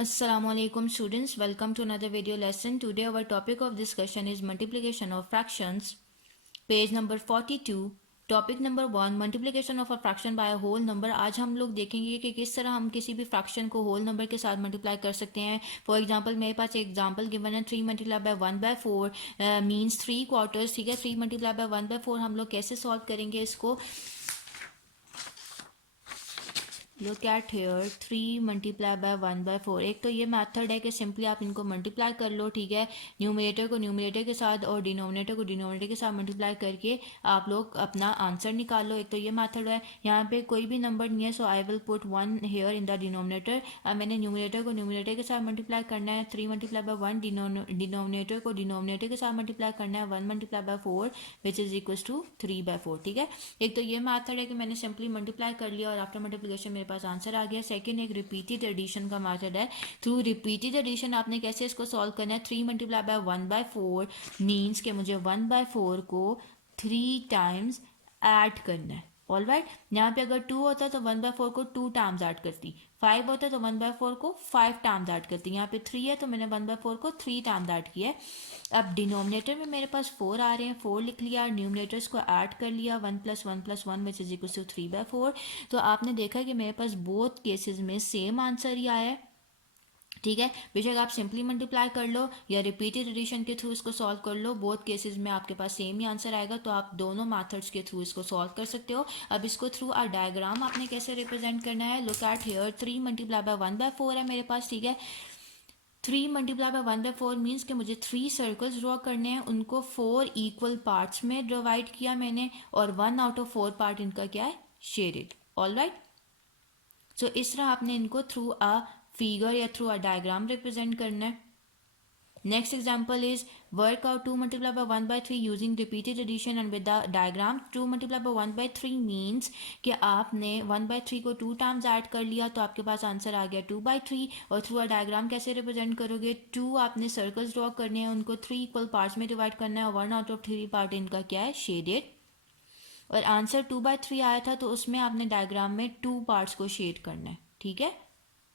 Assalamualaikum students, welcome to another video lesson. Today our topic of discussion is multiplication of fractions. Page number 42. Topic number 1, multiplication of a fraction by a whole number. आज हम लोग देखेंगे कि किस तरह हम किसी भी फ्रैक्शन को होल नंबर के साथ मल्टीप्लाई कर सकते हैं. फॉर एग्जांपल मेरे पास एक एग्जांपल गिवन है 3 मल्टीप्लाई बाय 1/4 मींस 3 क्वार्टर्स. ठीक है, 3 मल्टीप्लाई बाय 1/4 हम लोग कैसे सॉल्व करेंगे इसको. Look at here 3 multiply by 1/4. एक तो ये मेथड है कि सिंपली आप इनको मल्टीप्लाई कर लो. ठीक है, न्यूमरेटर को न्यूमरेटर के साथ और डिनोमिनेटर को डिनोमिनेटर के साथ मल्टीप्लाई करके आप लोग अपना आंसर निकाल लो. एक तो ये मेथड है. यहाँ पे कोई भी नंबर नहीं है, so I will put 1 here in the denominator. मैंने न्यूमरेटर को न्यूमरेटर के साथ मल्टीप्लाई करना है. 3 मल्टीप्लाई बाय 1, डिनोमिनेटर को डिनोमिनेटर के साथ मल्टीप्लाई करना है 1 multiply by 4 which is equal to 3/4. ठीक है, एक तो ये मेथड है कि मैंने सिंपली मल्टीप्लाई कर लिया और आफ्टर मल्टीप्लिकेशन मेरे पास आंसर आ गया. सेकंड एक रिपीटेड एडिशन का मेथड है. थ्रू रिपीटेड एडिशन आपने कैसे इसको सॉल्व करना है. 3 मल्टीप्लाई बाय 1/4 मीन्स कि मुझे 1/4 को 3 टाइम्स ऐड करना है. ऑल राइट, यहाँ पे अगर 2 होता तो 1/4 को 2 टाइम्स ऐड करती. 5 होता तो 1/4 को 5 टाइम्स ऐड करती. यहाँ पे 3 है तो मैंने 1/4 को 3 टाइम्स ऐड किया है. अब डिनोमिनेटर में मेरे पास 4 आ रहे हैं, 4 लिख लिया. न्यूमरेटर्स को ऐड कर लिया 1 + 1 + 1 विच इज इक्वल टू 3/4. तो आपने देखा कि मेरे पास बोथ केसेस में सेम आंसर ही आया है. ठीक है, बेशक आप सिंपली मल्टीप्लाई कर लो या रिपीटेड एडिशन के थ्रू इसको सॉल्व कर लो, बोथ केसेस में आपके पास सेम ही आंसर आएगा. तो आप दोनों मेथड्स के थ्रू इसको सॉल्व कर सकते हो. अब इसको थ्रू आ डायग्राम आपने कैसे रिप्रेजेंट करना है. Look at here 3 multiply by 1/4 है मेरे पास. ठीक है, 3 मल्टीप्लाई बाय 1/4 मीन्स कि मुझे 3 सर्कल्स ड्रॉ करने हैं. उनको 4 इक्वल पार्ट्स में डिवाइड किया मैंने और 1 आउट ऑफ 4 पार्ट इनका क्या है, शेडेड. ऑल राइट, सो इस तरह आपने इनको थ्रू अ फिगर या थ्रू अ डायग्राम रिप्रेजेंट करना है. Next example is work out 2 multiplied by 1/3 using repeated addition and with the diagram. 2 multiplied by 1/3 means कि आपने 1/3 को 2 टाइम्स ऐड कर लिया तो आपके पास आंसर आ गया 2/3. और थ्रू अ डायग्राम कैसे रिप्रेजेंट करोगे. 2 आपने सर्कल्स ड्रॉ करने हैं, उनको 3 इक्वल पार्ट्स में डिवाइड करना है. 1 आउट ऑफ 3 पार्ट इनका क्या है, शेडेड. और आंसर 2/3 आया था तो उसमें आपने डायग्राम में 2 पार्ट्स को शेड करना है. ठीक है,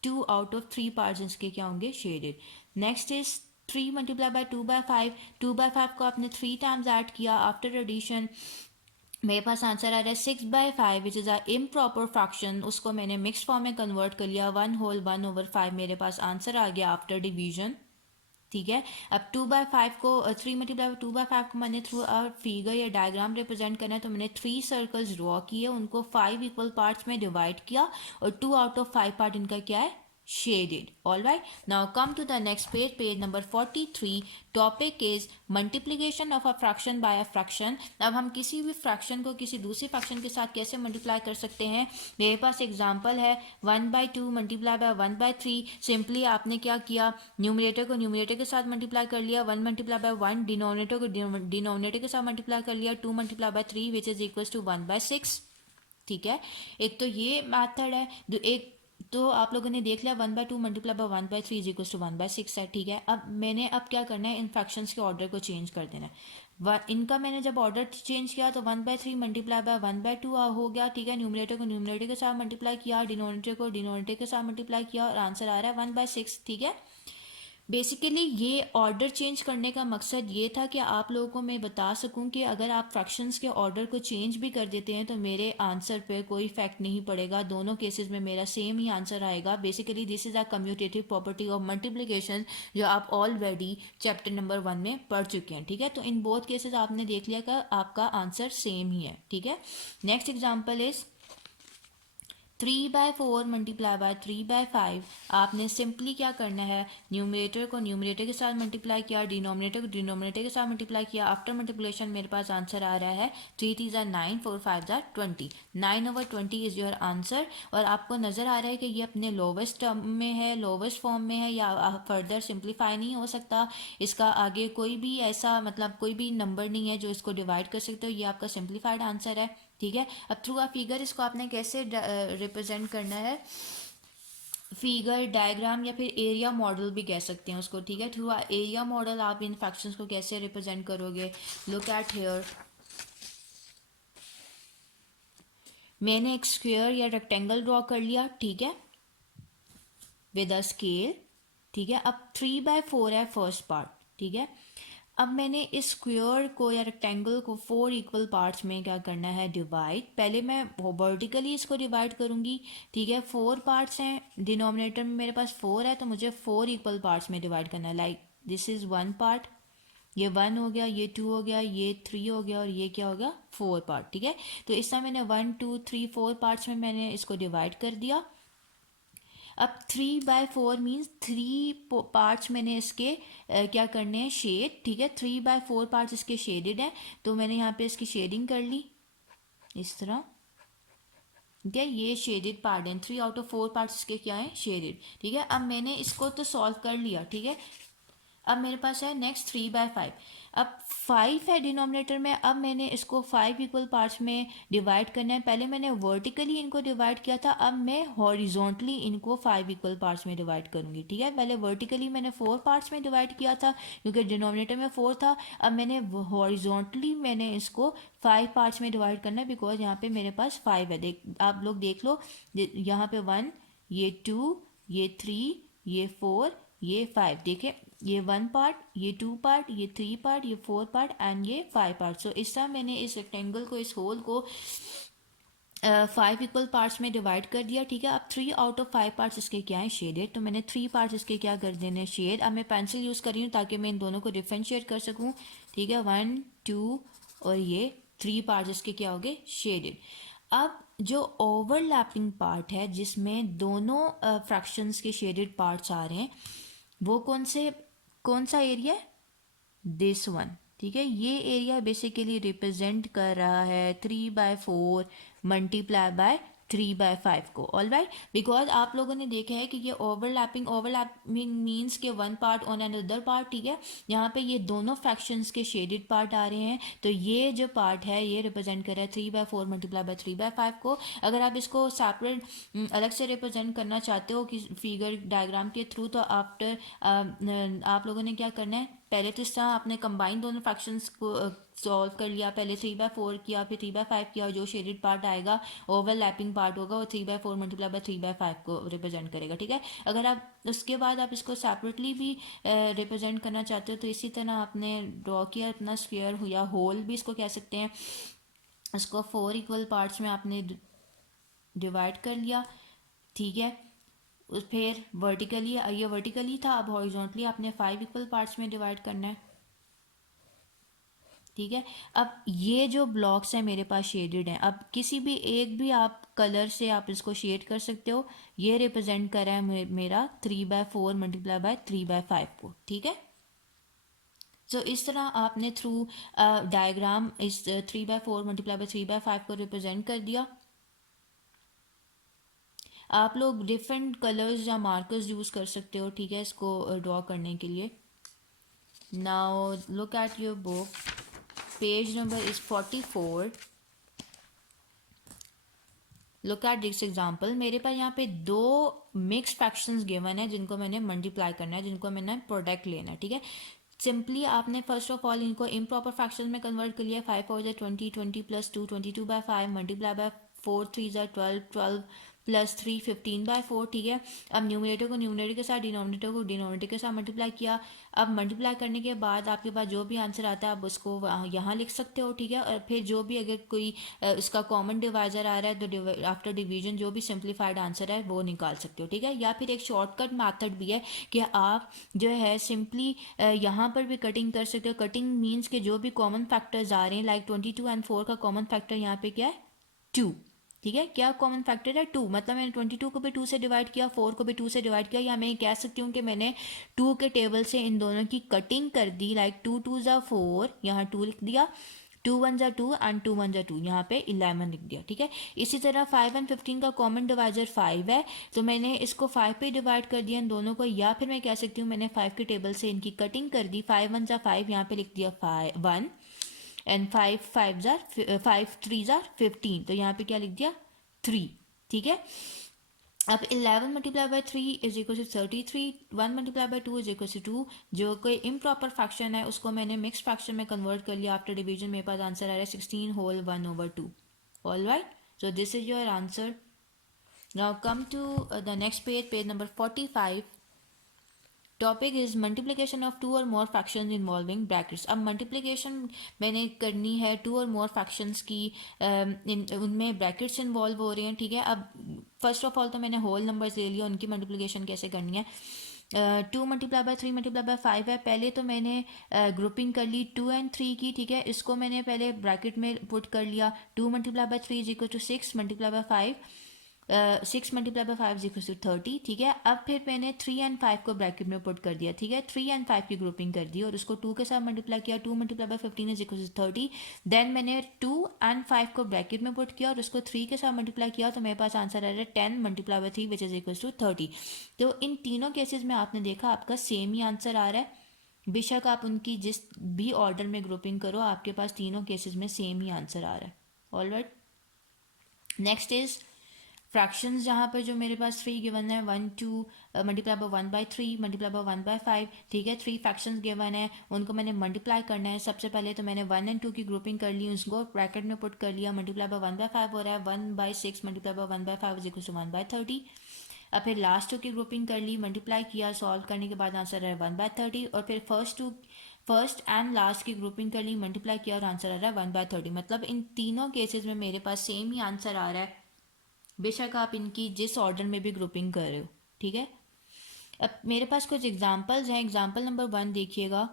2 आउट ऑफ 3 पार्ट्स इसके क्या होंगे, shaded. Next is 3 multiply by 2/5. 2/5 को आपने 3 टाइम्स ऐड किया. आफ्टर एडिशन मेरे पास आंसर आ रहा है 6/5 विच इज़ अ इम्प्रॉपर फ्रैक्शन. उसको मैंने मिक्स फॉर्म में कन्वर्ट कर लिया. 1/1/5 मेरे पास आंसर आ गया आफ्टर डिवीजन. ठीक है, अब 2/5 को 3 मल्टीप्लाई 2/5 को मैंने थ्रू अ फिगर या डायग्राम रिप्रेजेंट करना है. तो मैंने 3 सर्कल्स ड्रॉ किए, उनको 5 इक्वल पार्ट्स में डिवाइड किया और 2 आउट ऑफ 5 पार्ट इनका क्या है, shaded. All right, now come to the next page, page number 43. topic is multiplication of a fraction by a fraction. अब हम किसी भी फ्रैक्शन को किसी दूसरी फ्रैक्शन के साथ कैसे मल्टीप्लाई कर सकते हैं. मेरे पास एग्जांपल है 1/2 मल्टीप्लाई बाय 1/3. सिंपली आपने क्या किया, न्यूमरेटर को न्यूमरेटर के साथ मल्टीप्लाई कर लिया. 1 मल्टीप्लाई बाय 1, डिनोमिनेटर को डिनोमिनेटर के साथ मल्टीप्लाई कर लिया. 2 multiply by 3 which is equal to 1/6. ठीक है, एक तो ये मेथड है. एक तो आप लोगों ने देख लिया 1/2 multiply by 1/3 is equal to 1/6 है. ठीक है, अब मैंने अब क्या करना है, इन फ्रैक्शंस के ऑर्डर को चेंज कर देना है. इनका मैंने जब ऑर्डर चेंज किया तो 1/3 मल्टीप्लाई बाय 1/2 हो गया. ठीक है, न्यूमरेटर को न्यूमरेटर के साथ मल्टीप्लाई किया, डिनोमिनेटर को डिनोमिनेटर के साथ मल्टीप्लाई किया और आंसर आ रहा है 1/6. ठीक है, बेसिकली ये ऑर्डर चेंज करने का मकसद ये था कि आप लोगों को मैं बता सकूं कि अगर आप फ्रैक्शंस के ऑर्डर को चेंज भी कर देते हैं तो मेरे आंसर पे कोई इफेक्ट नहीं पड़ेगा. दोनों केसेस में मेरा सेम ही आंसर आएगा. Basically this is a commutative property of multiplication जो आप ऑलरेडी चैप्टर नंबर 1 में पढ़ चुके हैं. ठीक है, तो इन बोथ केसेस आपने देख लिया कि आपका आंसर सेम ही है. ठीक है, next example is 3/4 multiply bye 3/5. आपने सिंपली क्या करना है, न्यूमरेटर को न्यूमरेटर के साथ मल्टीप्लाई किया, डिनोमिनेटर को डिनोमिनेटर के साथ मल्टीप्लाई किया. आफ्टर मल्टीप्लिकेशन मेरे पास आंसर आ रहा है 3 3 ज़ा 9, 4 5 ज़ा 20. 9/20 इज़ योर आंसर. और आपको नज़र आ रहा है कि ये अपने लोवेस्ट टर्म में है, लोवेस्ट फॉर्म में है या फर्दर सिंप्लीफाई नहीं हो सकता. इसका आगे कोई भी ऐसा मतलब कोई भी नंबर नहीं है जो इसको डिवाइड कर सकते हो. ये आपका सिंप्लीफाइड आंसर है. ठीक है, अब थ्रू आ फिगर इसको आपने कैसे रिप्रेजेंट करना है, फिगर, डायग्राम या फिर एरिया मॉडल भी कह सकते हैं उसको. ठीक है, थ्रू आ एरिया मॉडल आप इन फ्रैक्शंस को कैसे रिप्रेजेंट करोगे. लुक एट हेयर, मैंने एक स्क्वायर या रेक्टेंगल ड्रॉ कर लिया. ठीक है, विद अ स्केल. ठीक है। अब 3/4 है फर्स्ट पार्ट, ठीक है। अब मैंने इस स्क्वायर को या रेक्टेंगल को 4 इक्वल पार्ट्स में क्या करना है, डिवाइड। पहले मैं वर्टिकली इसको डिवाइड करूँगी, ठीक है। 4 पार्ट्स हैं, डिनोमिनेटर में मेरे पास 4 है, तो मुझे 4 इक्वल पार्ट्स में डिवाइड करना है। लाइक दिस इज़ 1 पार्ट, ये 1 हो गया, ये 2 हो गया, ये 3 हो गया और ये क्या हो गया, 4 पार्ट, ठीक है। तो इस तरह मैंने 1 2 3 4 पार्ट्स में मैंने इसको डिवाइड कर दिया। अब 3/4 मीन्स 3 पार्ट्स मैंने इसके क्या करने हैं, शेड, ठीक है। 3/4 पार्ट्स इसके शेडेड हैं, तो मैंने यहाँ पे इसकी शेडिंग कर ली इस तरह, ठीक है। ये शेडेड पार्ट है, 3/4 पार्ट्स इसके क्या है, शेडेड, ठीक है। अब मैंने इसको तो सॉल्व कर लिया, ठीक है। अब मेरे पास है नेक्स्ट 3/5। अब 5 है डिनोमिनेटर में, अब मैंने इसको 5 इक्वल पार्ट्स में डिवाइड करना है। पहले मैंने वर्टिकली इनको डिवाइड किया था, अब मैं हॉरिजॉन्टली इनको 5 इक्वल पार्ट्स में डिवाइड करूंगी, ठीक है। पहले वर्टिकली मैंने 4 पार्ट्स में डिवाइड किया था क्योंकि डिनोमिनेटर में 4 था। अब मैंने हॉरिजॉन्टली मैंने इसको 5 पार्ट्स में डिवाइड करना है, बिकॉज यहाँ पे मेरे पास 5 है। आप लोग देख लो, यहाँ पे 1, ये 2, ये 3, ये 4, ये 5, देखें, ये 1 पार्ट, ये 2 पार्ट, ये 3 पार्ट, ये 4 पार्ट एंड ये 5 पार्ट। सो इस तरह मैंने इस रेक्टेंगल को, इस होल को 5 इक्वल पार्ट्स में डिवाइड कर दिया, ठीक है। अब 3/5 पार्ट्स इसके क्या हैं, शेडेड, तो मैंने 3 पार्ट्स इसके क्या कर देने, शेड। अब मैं पेंसिल यूज़ कर रही हूँ ताकि मैं इन दोनों को डिफ्रेंशिएट कर सकूँ, ठीक है। 1 2 और ये 3 पार्ट्स इसके क्या हो गए, शेडेड। अब जो ओवरलैपिंग पार्ट है जिसमें दोनों फ्रैक्शंस के शेडेड पार्ट्स आ रहे हैं, वो कौन सा एरिया है, दिस वन, ठीक है। ये एरिया बेसिकली रिप्रेजेंट कर रहा है 3/4 मल्टीप्लाई बाय 3/5 को, ऑल राइट। बिकॉज आप लोगों ने देखा है कि ये ओवरलैपिंग मीन्स के 1 पार्ट ऑन अनदर पार्ट, ठीक है। यहाँ पे ये दोनों फ्रैक्शंस के शेडेड पार्ट आ रहे हैं, तो ये जो पार्ट है ये रिप्रेजेंट कर रहा है 3/4 मल्टीप्लाई बाय 3/5 को। अगर आप इसको सेपरेट अलग से रिप्रेजेंट करना चाहते हो कि फिगर डायग्राम के थ्रू, तो आफ्टर आप लोगों ने क्या करना है, पहले तो इस तरह आपने कंबाइन दोनों फ्रैक्शंस को सॉल्व कर लिया। पहले 3/4 किया, फिर 3/5 किया, जो शेडेड पार्ट आएगा ओवरलैपिंग पार्ट होगा, वो 3/4 मल्टीप्लाई बाय 3/5 को रिप्रेजेंट करेगा, ठीक है। अगर आप उसके बाद आप इसको सेपरेटली भी रिप्रेजेंट करना चाहते हो, तो इसी तरह आपने ड्रॉ किया अपना स्फीयर या होल भी इसको कह सकते हैं, इसको 4 इक्वल पार्ट्स में आपने डिवाइड कर लिया, ठीक है। फिर वर्टिकली, ये वर्टिकली था, अब हॉरिजॉन्टली आपने 5 इक्वल पार्ट्स में डिवाइड करना है, ठीक है। अब ये जो ब्लॉक्स हैं मेरे पास शेडेड हैं, अब किसी भी एक भी आप कलर से आप इसको शेड कर सकते हो। ये रिप्रेजेंट कर रहा है मेरा 3/4 मल्टीप्लाई बाय 3/5 को, ठीक है। सो इस तरह आपने थ्रू डायग्राम इस 3/4 मल्टीप्लाई बाय 3/5 को रिप्रेजेंट कर दिया। आप लोग डिफरेंट कलर्स या मार्कर्स यूज़ कर सकते हो, ठीक है, इसको ड्रॉ करने के लिए। Now look at your book, page number is 44। Look at this example. मेरे पास यहाँ पे 2 मिक्स फ्रैक्शंस गिवन है जिनको मैंने मल्टीप्लाई करना है, जिनको मैंने प्रोडक्ट लेना है, ठीक है। सिंपली आपने फर्स्ट ऑफ ऑल इनको इम्प्रॉपर फ्रैक्शन में कन्वर्ट कर लिया। 5 4 20, 20 + 2 22/5 मल्टीप्लाई बाय 4 3 12 12 + 3 15/4, ठीक है। अब न्यूमरेटर को न्यूमरेटर के साथ, डिनोमिनेटर को डिनोमिनेटर के साथ मल्टीप्लाई किया। अब मल्टीप्लाई करने के बाद आपके पास जो भी आंसर आता है आप उसको यहाँ लिख सकते हो, ठीक है। और फिर जो भी अगर कोई इसका कॉमन डिवाइजर आ रहा है तो आफ्टर डिवीजन जो भी सिंप्लीफाइड आंसर है वो निकाल सकते हो, ठीक है। या फिर एक शॉर्टकट मैथड भी है कि आप जो है सिंपली यहाँ पर भी कटिंग कर सकते हो। कटिंग मीन्स के जो भी कॉमन फैक्टर्स आ रहे हैं, लाइक 22 और 4 का कॉमन फैक्टर यहाँ पे क्या है, 2, ठीक है। क्या कॉमन फैक्टर है, 2, मतलब मैंने 22 को भी 2 से डिवाइड किया, 4 को भी 2 से डिवाइड किया, या मैं ये कह सकती हूँ कि मैंने 2 के टेबल से इन दोनों की कटिंग कर दी। लाइक 2 2 ज़ा 4, यहाँ 2 लिख दिया, 2 1 ज़ा 2 एंड 2 1 ज़ा 2, यहाँ पे 11 लिख दिया, ठीक है। इसी तरह 5 और 15 का कॉमन डिवाइजर 5 है, तो मैंने इसको 5 पे डिवाइड कर दिया इन दोनों को। या फिर मैं कह सकती हूँ मैंने 5 के टेबल से इनकी कटिंग कर दी, 5 1 ज़ा 5, यहाँ पे लिख दिया 1 एंड 5 3 ज़ा 15, तो यहाँ पे क्या लिख दिया 3, ठीक है। अब 11 multiply by 3 is equal to 33, 1 multiply by 2 is equal to 2। जो कोई इम्प्रॉपर फ्रैक्शन है उसको मैंने मिक्स फ्रैक्शन में कन्वर्ट कर लिया। आफ्टर डिवीजन मेरे पास आंसर आ रहा है 16 whole 1/2, all right. So this is your answer. Now come to the next page, page number 45। Topic is multiplication of two और मोर फ्रैक्शंस इन्वॉल्विंग ब्रैकेट्स। अब मल्टीप्लिकेशन मैंने करनी है टू और मोर फ्रैक्शंस की, उनमें ब्रैकेट्स इन्वॉल्व हो रहे हैं, ठीक है। अब फर्स्ट ऑफ ऑल तो मैंने होल नंबर्स ले लिया, उनकी मल्टीप्लिकेशन कैसे करनी है। 2 मल्टीप्लाई बाय 3 मल्टीप्लाई बाय 5 है। पहले तो मैंने ग्रुपिंग कर ली 2 एंड 3 की, ठीक है। इसको मैंने पहले ब्रैकेट में पुट कर लिया। 2 multiply by 3 is equal to 6 multiply by 5, 6 multiply by 5 is equal to 30, ठीक है। अब फिर मैंने 3 एंड 5 को ब्रैकेट में पुट कर दिया, ठीक है। 3 एंड 5 की ग्रुपिंग कर दी और उसको 2 के साथ मल्टीप्लाई किया। 2 multiply by 15 is equal to 30। Then मैंने 2 एंड 5 को ब्रैकेट में पुट किया और उसको 3 के साथ मल्टीप्लाई किया, तो मेरे पास आंसर आ रहा है 10 multiply by 3 which is equal to 30। तो इन तीनों केसेस में आपने देखा आपका सेम ही आंसर आ रहा है, बेशक आप उनकी जिस भी ऑर्डर में ग्रुपिंग करो, आपके पास तीनों केसेस में सेम ही आंसर आ रहा है। ऑलराइट, नेक्स्ट इज फ्रैक्शंस, जहाँ पर जो मेरे पास 3 गिवन है, 1 2 multiply by 1 by 3 multiply by 1 by 5, ठीक है। 3 फ्रैक्शंस गिवन है, उनको मैंने मल्टीप्लाई करना है। सबसे पहले तो मैंने 1 एंड 2 की ग्रुपिंग कर ली, उसको ब्रैकेट में पुट कर लिया। मल्टीप्लाई बाय 1 बाय 5 हो रहा है, 1 by 6 multiply by 1 by 5 is equal to 1 by 30। अब फिर लास्ट 2 की ग्रुपिंग कर ली, मल्टीप्लाई किया, सॉल्व करने के बाद आंसर है 1 बाय 30। और फिर फर्स्ट एंड लास्ट की ग्रुपिंग कर ली, मल्टीप्लाई किया और आंसर आ रहा है 1 बाय 30। मतलब इन तीनों केसेस में मेरे पास सेम ही आंसर आ रहा है, बेशक आप इनकी जिस ऑर्डर में भी ग्रुपिंग कर रहे हो, ठीक है। अब मेरे पास कुछ एग्जांपल्स हैं। एग्जांपल नंबर 1 देखिएगा,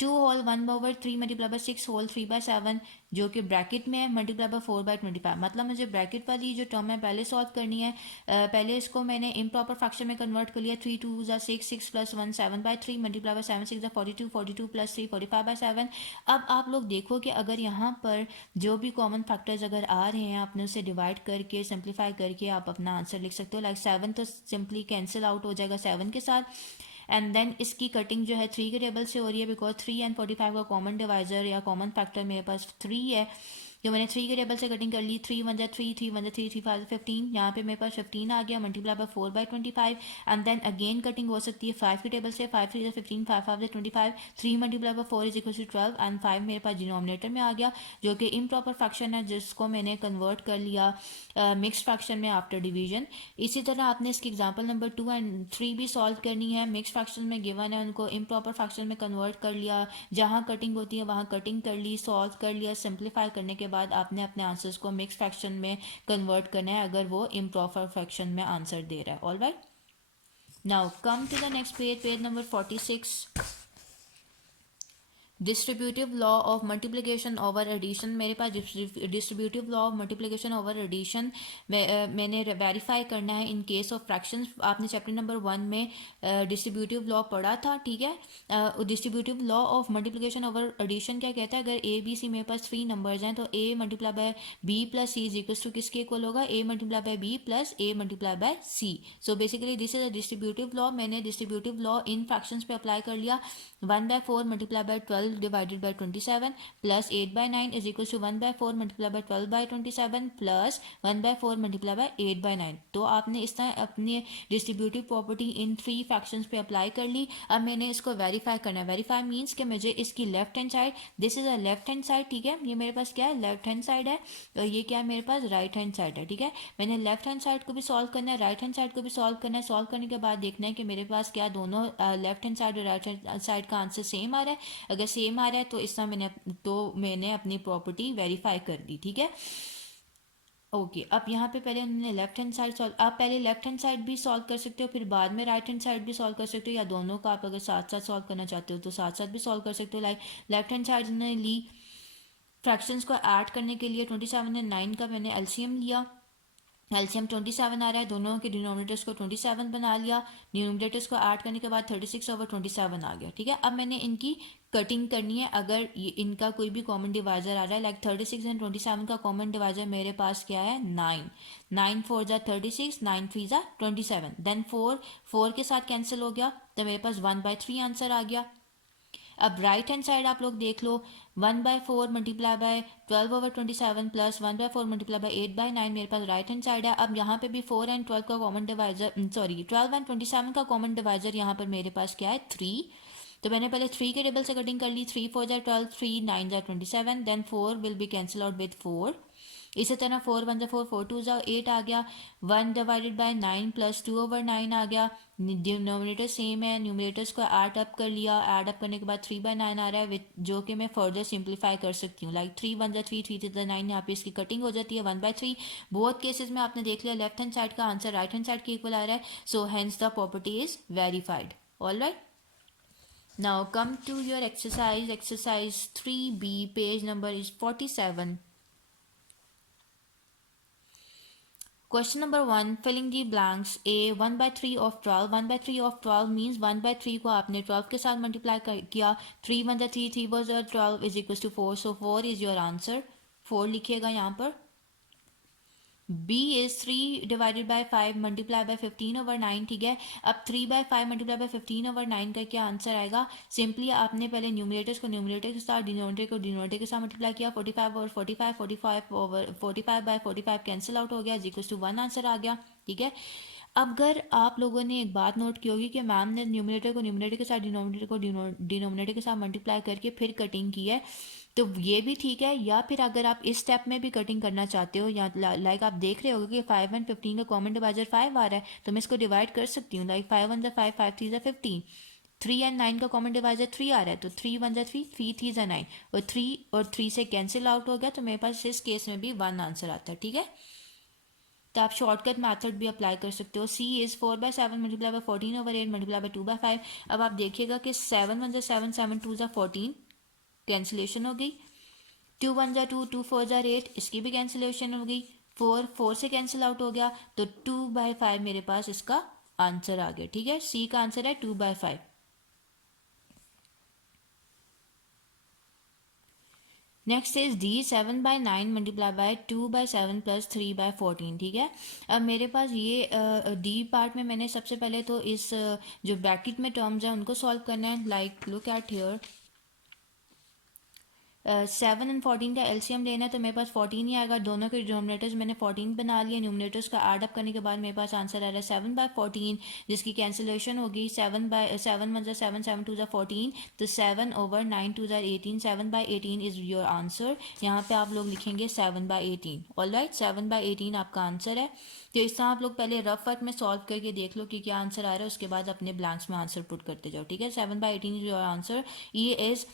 2 whole 1 over 3 multiply by 6 whole 3 by 7, जो कि ब्रैकेट में है, मल्टीप्लाई बाय 4 बाय 25। मतलब मुझे ब्रैकेट वाली जो टर्म है पहले सॉल्व करनी है। पहले इसको मैंने इम्प्रॉपर फ्रैक्शन में कन्वर्ट कर लिया। 3 2 ज़ा 6, 6 प्लस 1 7 बाय 3 मल्टीप्लाई बाय 7 6 ज़ा 42, 42 प्लस 3 45 बाय 7। अब आप लोग देखो कि अगर यहाँ पर जो भी कॉमन फैक्टर्स अगर आ रहे हैं, आपने उसे डिवाइड करके सिंप्लीफाई करके आप अपना आंसर लिख सकते हो। लाइक 7 तो सिंपली कैंसिल आउट हो जाएगा 7 के साथ, एंड देन इसकी कटिंग जो है 3 के टेबल से हो रही है, बिकॉज 3 एंड 45 का कॉमन डिवाइजर या कॉमन फैक्टर मेरे पास 3 है, जो मैंने 3 के टेबल से कटिंग कर ली। 3 1 जा 3, 3 1 जा 3, 3 5 15, यहाँ पे मेरे पास 15 आ गया, multiply by 4 by 25। And then again cutting हो सकती है 5 के टेबल से, 5 3 जा 15, 5 5 जा 25, 3 multiply by 4 is equal to 12, and 5 मेरे पास डिनोमिनेटर में आ गया, जो कि इम्प्रॉपर फ्रैक्शन है, जिसको मैंने कन्वर्ट कर लिया मिक्स फ्रैक्शन में आफ्टर डिवीजन। इसी तरह आपने इसकी एग्जांपल नंबर 2 एंड 3 भी सॉल्व करनी है। मिक्स फ्रैक्शन में गिवन है, उनको इम्प्रॉपर फ्रैक्शन में कन्वर्ट कर लिया, जहाँ कटिंग होती है वहाँ कटिंग कर ली, सॉल्व कर लिया। सिंप्लीफाई करने के बाद आपने अपने आंसर्स को मिक्स फ्रैक्शन में कन्वर्ट करना है, अगर वो इम्प्रॉपर फ्रैक्शन में आंसर दे रहा है। Alright, now come to the next page, page number 46। Distributive law of multiplication over addition. मेरे पास distributive law of multiplication over addition मैंने वेरीफाई करना है इन केस ऑफ फ्रैक्शंस। आपने चैप्टर नंबर 1 में डिस्ट्रीब्यूटिव लॉ पढ़ा था, ठीक है। Distributive law of multiplication over addition क्या कहता है, अगर ए बी सी मेरे पास 3 नंबर्स हैं, तो A multiply by B plus C is equals to किसके इक्वल होगा, A multiply by B plus A multiply by C. So basically this is a distributive law. मैंने डिस्ट्रीब्यूटिव लॉ इन फ्रैक्शंस पे apply कर लिया। 1 by 4 multiply by 12 divided by 27 plus 8 by 9 is equals to 1 by 4 multiplied by 12 by 27 plus 1 by 4 multiplied by 8 by 9। तो आपने इस तरह अपने distributive property in 3 fractions पे अप्लाई कर ली। अब मैंने इसको वेरीफाई करना है। वेरीफाई मीन्स कि मुझे इसकी left hand side, this is a left hand side, ठीक है, ये मेरे पास क्या है, लेफ्ट हैंड साइड है, और ये क्या है मेरे पास, राइट हैंड साइड है, ठीक है। मैंने लेफ्ट हैंड साइड को भी सॉल्व करना है, राइट हैंड साइड को भी सॉल्व करना है। सॉल्व करने के बाद देखना है कि मेरे पास क्या दोनों लेफ्ट हैंड साइड और राइट हैंड साइड का आंसर सेम आ रहा है। अगर सेम आ रहा है तो इस तरह मैंने अपनी प्रॉपर्टी वेरीफाई कर दी, ठीक है। ओके, अब यहाँ पे पहले उन्होंने लेफ्ट हैंड साइड सॉल्व, आप पहले लेफ्ट हैंड साइड भी सॉल्व कर सकते हो, फिर बाद में राइट हैंड साइड भी सॉल्व कर सकते हो, या दोनों का आप अगर साथ साथ सॉल्व करना चाहते हो तो साथ साथ भी सॉल्व कर सकते हो। लाइक लेफ्ट हैंड साइड ने ली, फ्रैक्शंस को ऐड करने के लिए 27 एंड 9 का मैंने एलसीएम लिया, एलसीएम 27 आ रहा है, दोनों के डिनोमिनेटर्स को 27 बना लिया, डिनोमिनेटर्स को ऐड करने के बाद 36 ओवर 27 आ गया, ठीक है। अब मैंने इनकी कटिंग करनी है, अगर इनका कोई भी कॉमन डिवाइजर आ रहा है, लाइक 36 एंड 27 का कॉमन डिवाइजर मेरे पास क्या है, 9, 9 4 जा 36, 9 3 जा 27, देन 4 के साथ कैंसिल हो गया, तो मेरे पास 1/3 आंसर आ गया। अब राइट हैंड साइड आप लोग देख लो, 1 by 4 multiply by 12 over 27 plus 1 by 4 multiply by 8 by 9 मेरे पास राइट हैंड साइड है। अब यहाँ पे भी 4 एंड 12 का कॉमन डिवाइजर, 12 एंड 27 का कॉमन डिवाइजर यहाँ पर मेरे पास क्या है, 3। तो मैंने पहले 3 के टेबल से कटिंग कर ली, 3 4 जा 12, 3 9 जा 27, then 4 will be cancel out with 4, इसी तरह 4 1 4, 4 2 8 आ गया, 1 डिवाइडेड बाय 9 प्लस 2/9 आ गया, डिनोमिनेटर सेम है, न्यूमरेटर्स को ऐड अप कर लिया, ऐड अप करने के बाद 3/9 आ रहा है जो कि मैं फर्दर सिंप्लीफाई कर सकती हूँ, लाइक 3 1 3, 3 3 9, यहाँ पे इसकी कटिंग हो जाती है 1/3। बोथ केसेस में आपने देख लिया लेफ्ट हैंड साइड का आंसर राइट हैंड साइड के इक्वल आ रहा है, so hence the property is verified. Alright, now come to your exercise 3b, page number is 47. Question number 1, filling the blanks. A 1/3 of 12, 1/3 of 12 means 1/3 को आपने 12 के साथ multiply किया, 3 1 3, 3 was 12 is equals to 4, so 4 is your answer, 4 लिखिएगा यहाँ पर। B is 3 divided bye 5 multiply by 15/9, ठीक है। अब 3/5 मल्टीप्लाई बाय 15/9 का क्या आंसर आएगा, सिंपली आपने पहले न्यूमरेटर्स को न्यूमरेटर के साथ, डिनोमिनेटर को डिनोमिनेटर के साथ मल्टीप्लाई किया, 45 और 45, 45 ओवर 45/45 कैंसिल आउट हो गया, इक्वल्स टू 1 आंसर आ गया, ठीक है। अब अगर आप लोगों ने एक बात नोट की होगी कि मैम ने न्यूमरेटर को न्यूमरेटर के साथ, डिनोमिनेटर को डिनोमिनेटर के साथ मल्टीप्लाई करके फिर कटिंग की है, तो ये भी ठीक है। या फिर अगर आप इस स्टेप में भी कटिंग करना चाहते हो, या लाइक आप देख रहे होगे कि 5 एंड 15 का कॉमन डिवाइजर 5 आ रहा है, तो मैं इसको डिवाइड कर सकती हूँ, लाइक 5 1 5, 5 3 15, 3 एंड 9 का कॉमन डिवाइजर 3 आ रहा है, तो 3 1 3, 3 3 9, और 3 से कैंसिल आउट हो गया, तो मेरे पास इस केस में भी 1 आंसर आता है, ठीक है। तो आप शॉर्टकट मेथड भी अप्लाई कर सकते हो। C is 4/7 multiply by 14/8 multiply by 2/5। अब आप देखिएगा कि 7 1 7, 7 2 14, कैंसिलेशन हो गई, 2 1 2, 2 4 8, इसकी भी कैंसिलेशन हो गई, 4 4 से कैंसिल आउट हो गया, तो 2/5 मेरे पास इसका आंसर आ गया, ठीक है। C का आंसर है 2/5। Next is D 7/9 multiply by 2/7 plus 3/14, ठीक है। अब मेरे पास ये D पार्ट में मैंने सबसे पहले तो इस जो ब्रैकेट में टर्म्स हैं उनको सॉल्व करना है, like look at here, 7 and 14 का एलसीएम लेना है, तो मेरे पास 14 ही आएगा, दोनों के डिनोमिनेटर्स मैंने 14 बना लिया, न्यूमिनेटर्स का ऐड अप करने के बाद मेरे पास आंसर आ रहा है 7/14, जिसकी कैंसिलेशन होगी, 7 1 7, 7 2 14, तो 7/9 2 18, 7/18 इज योर आंसर। यहाँ पे आप लोग लिखेंगे 7/18, ऑलराइट, 7/18 आपका आंसर है। तो इस तरह आप लोग पहले रफ वर्क में सॉल्व करके देख लो कि क्या आंसर आ रहा है, उसके बाद अपने ब्लैंक्स में आंसर पुट करते जाओ, ठीक है। 7/18 इज योर आंसर। ये इज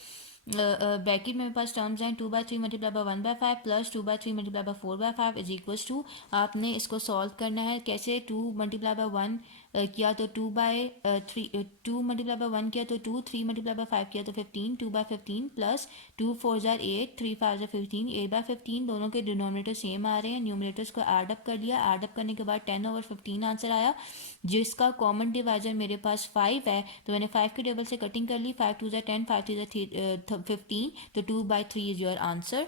ब्रैकेट में मेरे पास टर्म्स हैं 2/3 multiply by 1/5 plus 2/3 multiply by 4/5 is equals to, आपने इसको सॉल्व करना है कैसे, 2 मल्टीप्लाई बाय 1 किया तो 2/3, 2 मल्टीप्लाई बाय 1 किया तो 2, 3 मल्टीप्लाई बाय 5 किया तो 15, 2/15 प्लस 2 4 8, 3 5 15, 8/15, दोनों के डिनोमिनेटर सेम आ रहे हैं, न्यूमिनेटर्स को ऐड अप कर लिया, ऐड अप करने के बाद 10/15 आंसर आया, जिसका कॉमन डिवाइजर मेरे पास 5 है, तो मैंने 5 के टेबल से कटिंग कर ली, 5 2 10, 5 3 15, तो 2/3 इज योर आंसर।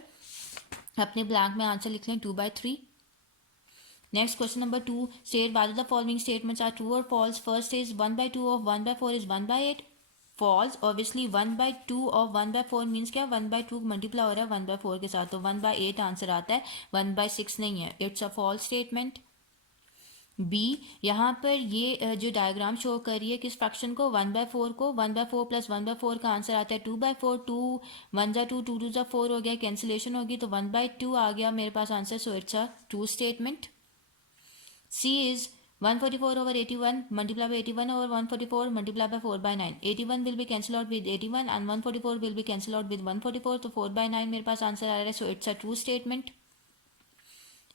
अपने ब्लैंक में आंसर लिख लें 2/3। Next question number 2, state whether the following statements are true or false. First is 1/2 of 1/4 is 1/8. False, obviously 1/2 of 1/4 means क्या, 1/2 मल्टीप्लाई हो रहा है 1/4 के साथ, तो 1/8 आंसर आता है, 1/6 नहीं है, it's a false statement. B, यहाँ पर ये जो डायग्राम शो कर रही है किस फ्रैक्शन को, 1/4 को, 1/4 प्लस 1/4 का आंसर आता है 2/4, 2 1 2, 2 2 4 हो गया, कैंसिलेशन होगी, तो 1/2 आ गया मेरे पास answer, so it's a true statement. C is 144 over 81 multiply by 81 over 144 multiply by 4/9, 81 will be cancelled out with 81 and 144 will be cancelled out with 144, तो 4/9 मेरे पास आंसर आ रहा है, सो it's a true statement.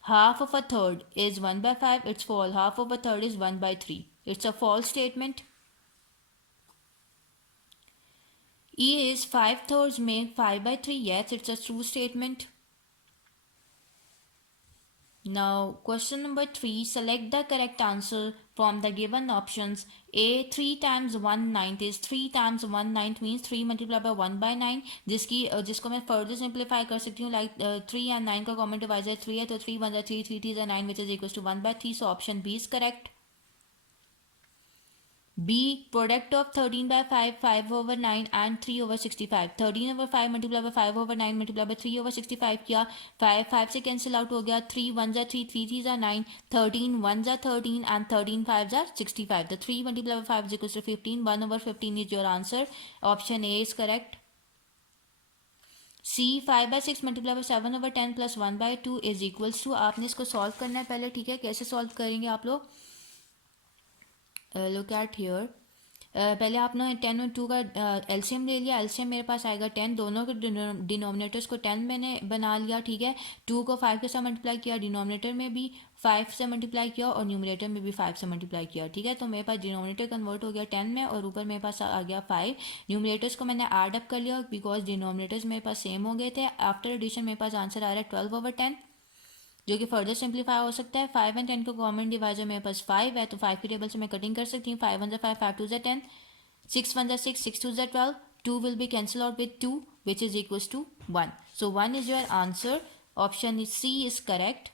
Half of a third is 1/5, it's false. Half of a third is 1/3, it's a false statement. E is 5/3 make 5/3, yes, it's a true statement. Now question number 3, select the correct answer from the given options. A 3 times 1/9 is 3 times 1/9 means 3 multiplied by 1/9, जिसको मैं further simplify कर सकती हूँ, like 3 and 9 का common divisor 3 है, तो 3 1 3, 3 3 9 which is equals to 1/3, so option B is correct. B, product of 13/5, 5/9 and 3/65, 13/5 multiply by 5/9 multiply by 3/65 किया, 5 से कैंसिल आउट हो गया, 3 1 3, 3 3 9, 13 1 13 and 13 5 65, the 3 multiplied by 5 is equals to 15, 1/15 is your answer, option A is correct. C 5/6 multiply by 7/10 plus 1/2 is equals to, आपने इसको solve करना है पहले, ठीक है। कैसे सॉल्व करेंगे आप लोग, लुक एट हियर। पहले आपने 10 और 2 का एलसीएम ले लिया। एलसीएम मेरे पास आएगा 10, दोनों के डिनोमिनेटर्स को 10 मैंने बना लिया, ठीक है। 2 को 5 के साथ मल्टीप्लाई किया, डिनोमिनेटर में भी 5 से मल्टीप्लाई किया और न्यूमरेटर में भी 5 से मल्टीप्लाई किया, ठीक है। तो मेरे पास डिनोमिनेटर कन्वर्ट हो गया 10 में और ऊपर मेरे पास आ गया 5। न्यूमरेटर्स को मैंने ऐड अप कर लिया बिकॉज डिनोमिनेटर्स मेरे पास सेम हो गए थे। आफ्टर एडिशन मेरे पास आंसर आ रहा है 12/10, जो कि फर्दर सिंप्लीफाई हो सकता है। 5 और 10 को कॉमन डिवाइजर मेरे पास 5 है, तो 5 की टेबल से मैं कटिंग कर सकती हूँ। 5 1 5, 5 2 10, 6 1 6, 6 2 12, 2 will be cancelled out with 2 which is equals to 1. So 1 is your answer. Option C is correct.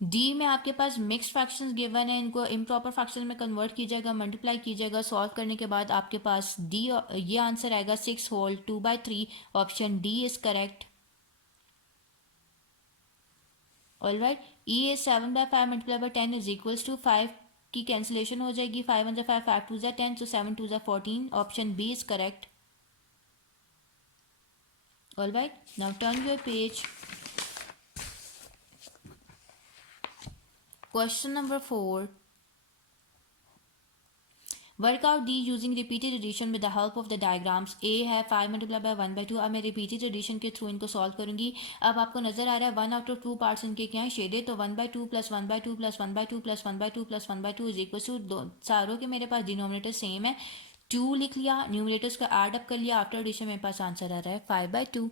D में आपके पास मिक्स्ड फ्रैक्शंस गिवन है, इनको इम्प्रॉपर फ्रैक्शन में कन्वर्ट कीजिएगा, मल्टीप्लाई कीजिएगा, सॉल्व करने के बाद आपके पास डी ये आंसर आएगा 6 whole 2/3। Option D is correct. All right, E is 7/5 multiply by 10 is equals to 5 की कैंसिलेशन हो जाएगी। 5 1 5, 5 2 10, तो 7 2 14। Option B is correct. All right, now turn your page. Question number 4. Work out D using repeated addition with the help of the diagrams. A है 5 multiply by 1/2। अब मैं repeated addition के through इनको solve करूंगी। अब आपको नजर आ रहा है 1 आउट ऑफ 2 पार्ट्स इनके क्या है, शेडेड। तो 1/2 plus 1/2 plus 1/2 plus 1/2 plus 1/2 is equal to, दो सारों के मेरे पास डिनोमिनेटर सेम है, 2 लिख लिया, न्यूमरेटर्स को ऐड अप कर लिया। आफ्टर एडिशन मेरे पास आंसर आ रहा है 5/2।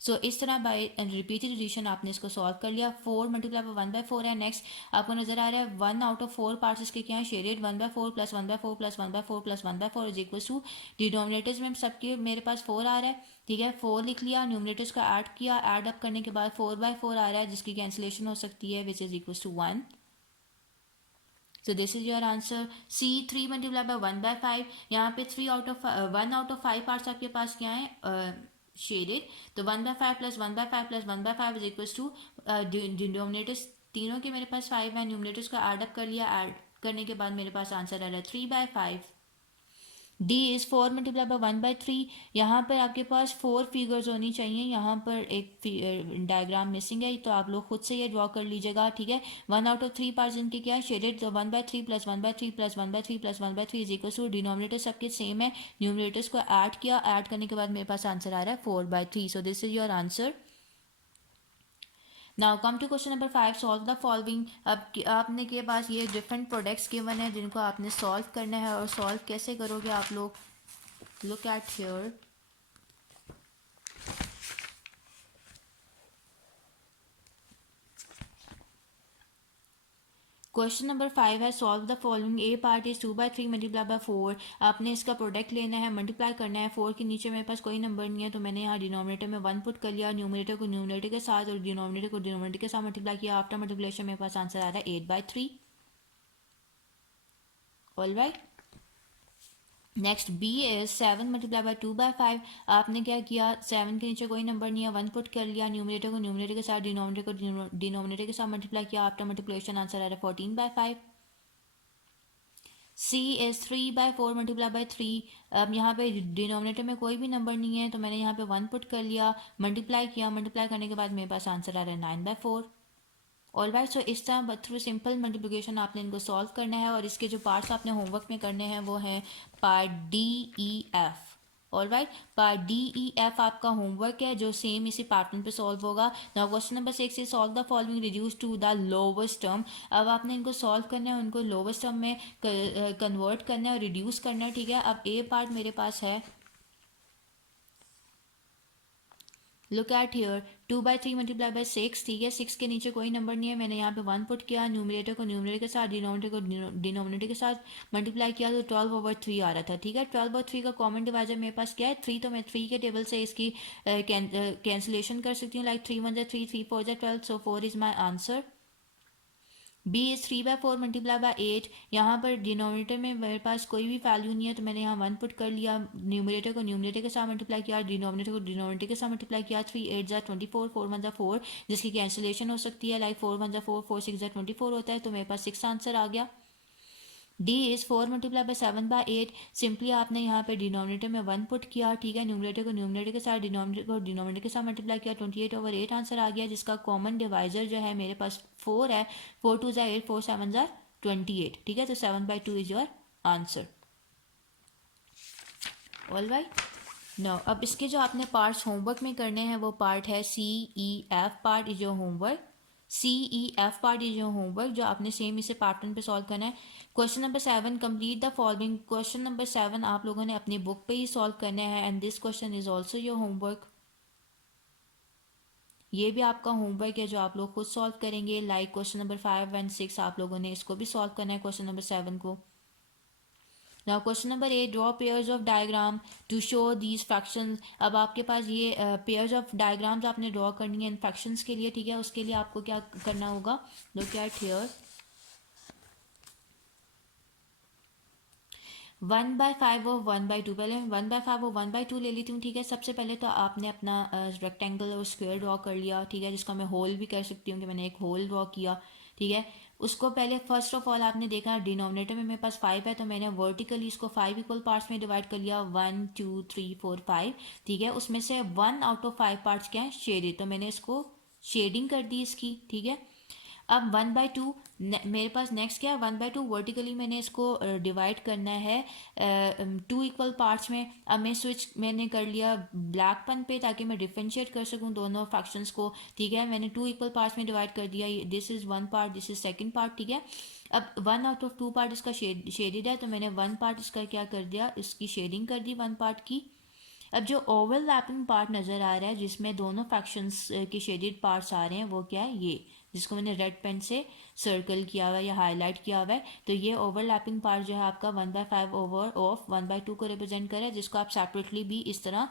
सो इस तरह बाय रिपीटेड एडिशन आपने इसको सॉल्व कर लिया। 4 मल्टीप्लाई बाय 1/4 है। नेक्स्ट आपको नजर आ रहा है 1 आउट ऑफ 4 पार्ट्स इसके क्या है, shaded. 1/4 plus 1/4 plus 1/4 plus 1/4 is equal to, denominators में सबके मेरे पास 4 आ रहा है, ठीक है। 4 लिख लिया, न्यूमरेटर्स का ऐड किया, ऐड अप करने के बाद 4/4 आ रहा है जिसकी कैंसिलेशन हो सकती है which is equal to 1। So this is your answer. C 3 multiply by 1/5। यहाँ पे 3 out of 1 out of 5 parts आपके पास क्या है, शेडेड। तो 1/5 plus 1/5 plus 1/5 is equal to, denominators तीनों के मेरे पास 5 है, न्यूमरेटर्स का ऐड अप कर लिया, ऐड करने के बाद मेरे पास आंसर आ रहा है 3/5। D is 4 multiply by 1/3। यहाँ पर आपके पास 4 फिगर्स होनी चाहिए, यहाँ पर एक डायग्राम मिसिंग है, तो आप लोग खुद से ये ड्रॉ कर लीजिएगा, ठीक है। 1 आउट ऑफ 3 पार्ट्स इनके क्या है, शेडेड। तो 1/3 plus 1/3 plus 1/3 plus 1/3 is equal to, denominator सबके सेम है, न्यूमरेटर्स को ऐड किया, ऐड करने के बाद मेरे पास आंसर आ रहा है 4/3। So this is your answer. Now come to question number 5, solve the following. अब आपने के पास ये डिफरेंट प्रोडक्ट्स गिवन है जिनको आपने सॉल्व करना है, और सॉल्व कैसे करोगे आप लोग, look at here. Question number 5 है, solve the following. A part is 2/3 multiply by 4। आपने इसका प्रोडक्ट लेना है, मल्टीप्लाई करना है। 4 के नीचे मेरे पास कोई नंबर नहीं है, तो मैंने यहाँ डिनोमिनेटर में 1 पुट कर लिया, न्यूमरेटर को न्यूमरेटर के साथ और डिनोमिनेटर को डिनोमिनेटर के साथ मल्टीप्लाई किया। आफ्टर मल्टीप्लिकेशन मेरे पास आंसर आ रहा है 8/3। All right, next B is 7 multiply by 2/5। आपने क्या किया, 7 के नीचे कोई नंबर नहीं है, 1 पुट कर लिया, न्यूमरेटर को न्यूमरेटर के साथ, डिनोमिनेटर को डिनोमिनेटर के साथ मल्टीप्लाई किया। आफ्टर मल्टीप्लिकेशन आंसर आ रहा है 14/5। सी इज 3/4 मल्टीप्लाई बाय 3। अब यहाँ पे डिनोमिनेटर में कोई भी नंबर नहीं है, तो मैंने यहाँ पे 1 पुट कर लिया, मल्टीप्लाई किया, मल्टीप्लाई करने के बाद मेरे पास आंसर आ रहा है 9/4। ऑल राइट, सो इस तरह थ्रू सिंपल मल्टीप्लिकेशन आपने इनको सॉल्व करना है, और इसके जो पार्ट्स आपने होमवर्क में करने हैं वो हैं part D E F. All right, part D E F आपका होमवर्क है जो सेम इसी पैटर्न पे सॉल्व होगा। Now question number 6 is solve the following, reduce to the lowest term. अब आपने इनको सॉल्व करना है, उनको लोवेस्ट टर्म में कन्वर्ट करना है और रिड्यूस करना है, ठीक है। अब ए पार्ट मेरे पास है, look at here, 2/3 multiply by 6, ठीक है। 6 के नीचे कोई नंबर नहीं है, मैंने यहाँ पे 1 पुट किया, न्यूमरेटर को न्यूमरेटर के साथ, डिनोमिनेटर को डिनोमिनेटर के साथ मल्टीप्लाई किया, तो 12/3 आ रहा था, ठीक है। 12/3 का कॉमन डिवाइजर मेरे पास क्या है, 3। तो मैं 3 के टेबल से इसकी कैंसिलेशन कर सकती हूँ, like 3 1 3, 3 4 12, so 4 is my answer. B is 3/4 multiply by 8। यहाँ पर डिनोमिनेटर में मेरे पास कोई भी वैल्यू नहीं है, तो मैंने यहाँ 1 पुट कर लिया, न्यूमरेटर को न्यूमरेटर के साथ मल्टीप्लाई किया, डिनोमिनेटर को डिनोमिनेटर के साथ मल्टीप्लाई किया। 3 8 24, 4 1 4, जिसकी कैंसिलेशन हो सकती है, लाइक 4 1 4, 4 6 24 होता है, तो मेरे पास 6 आंसर आ गया। D is 4 × 7/8। सिंपली आपने यहाँ पे डिनोमिनेटर में 1 पुट किया, ठीक है, न्यूमरेटर को न्यूमरेटर के साथ, डिनोमिनेटर को डिनोमिनेटर के साथ मल्टीप्लाई किया, 28/8 आंसर आ गया, जिसका कॉमन डिवाइजर जो है मेरे पास 4 है। 4 2 8, 4 7 28, ठीक है, तो 7/2 is your answer. All right, now अब इसके जो आपने पार्ट्स होमवर्क में करने हैं वो पार्ट है CEF part is your homework. CEF part is your homework जो आपने सेम इसे पैटर्न पे सॉल्व करना है। Question number 7, complete the following. Question number 7 आप लोगों ने अपनी बुक पे ही सॉल्व करने हैं and this question is also your homework. ये भी आपका होमवर्क है जो आप लोग खुद सॉल्व करेंगे। लाइक क्वेश्चन नंबर 5 एंड 6 आप लोगों ने इसको भी सॉल्व करना है, क्वेश्चन नंबर 7 को। Now question number 8, draw pairs of diagram to show these fractions। अब आपके पास ये pairs of diagrams आपने draw करनी है इन fractions के लिए, ठीक है। उसके लिए आपको क्या करना होगा, look at here 1/5 और 1/2। पहले 1/5 और 1/2 ले लेती हूँ, ठीक है। सबसे पहले तो आपने अपना रेक्टेंगल और स्क्वायर ड्रॉ कर लिया, ठीक है, जिसको मैं होल भी कर सकती हूँ कि मैंने एक होल ड्रॉ किया, ठीक है। उसको पहले फर्स्ट ऑफ ऑल आपने देखा डिनोमिनेटर में मेरे पास 5 है तो मैंने वर्टिकली इसको 5 इक्वल पार्ट्स में डिवाइड कर लिया, 1 2 3 4 5, ठीक है। उसमें से 1 आउट ऑफ 5 पार्ट्स क्या है, शेडेड, तो मैंने इसको शेडिंग कर दी इसकी, ठीक है। अब 1/2 मेरे पास नेक्स्ट क्या है, 1/2 वर्टिकली मैंने इसको डिवाइड करना है 2 इक्वल पार्ट्स में। अब मैं स्विच मैंने कर लिया ब्लैक पेन पे ताकि मैं डिफ्रेंशिएट कर सकूं दोनों फ्रैक्शंस को, ठीक है। मैंने 2 इक्वल पार्ट्स में डिवाइड कर दिया, this is 1 part, this is second part, ठीक है। अब 1 आउट ऑफ 2 पार्ट इसका शेडेड है तो मैंने 1 पार्ट इसका क्या कर दिया, इसकी शेडिंग कर दी 1 पार्ट की। अब जो ओवरलैपिंग पार्ट नज़र आ रहा है जिसमें दोनों फ्रैक्शंस के शेडेड पार्ट्स आ रहे हैं वो क्या है, ये जिसको मैंने रेड पेन से सर्कल किया हुआ है या हाईलाइट किया हुआ है, तो ये ओवरलैपिंग पार्ट जो है आपका 1/5 ओवर ऑफ 1/2 को रिप्रेजेंट करे, जिसको आप सेपरेटली भी इस तरह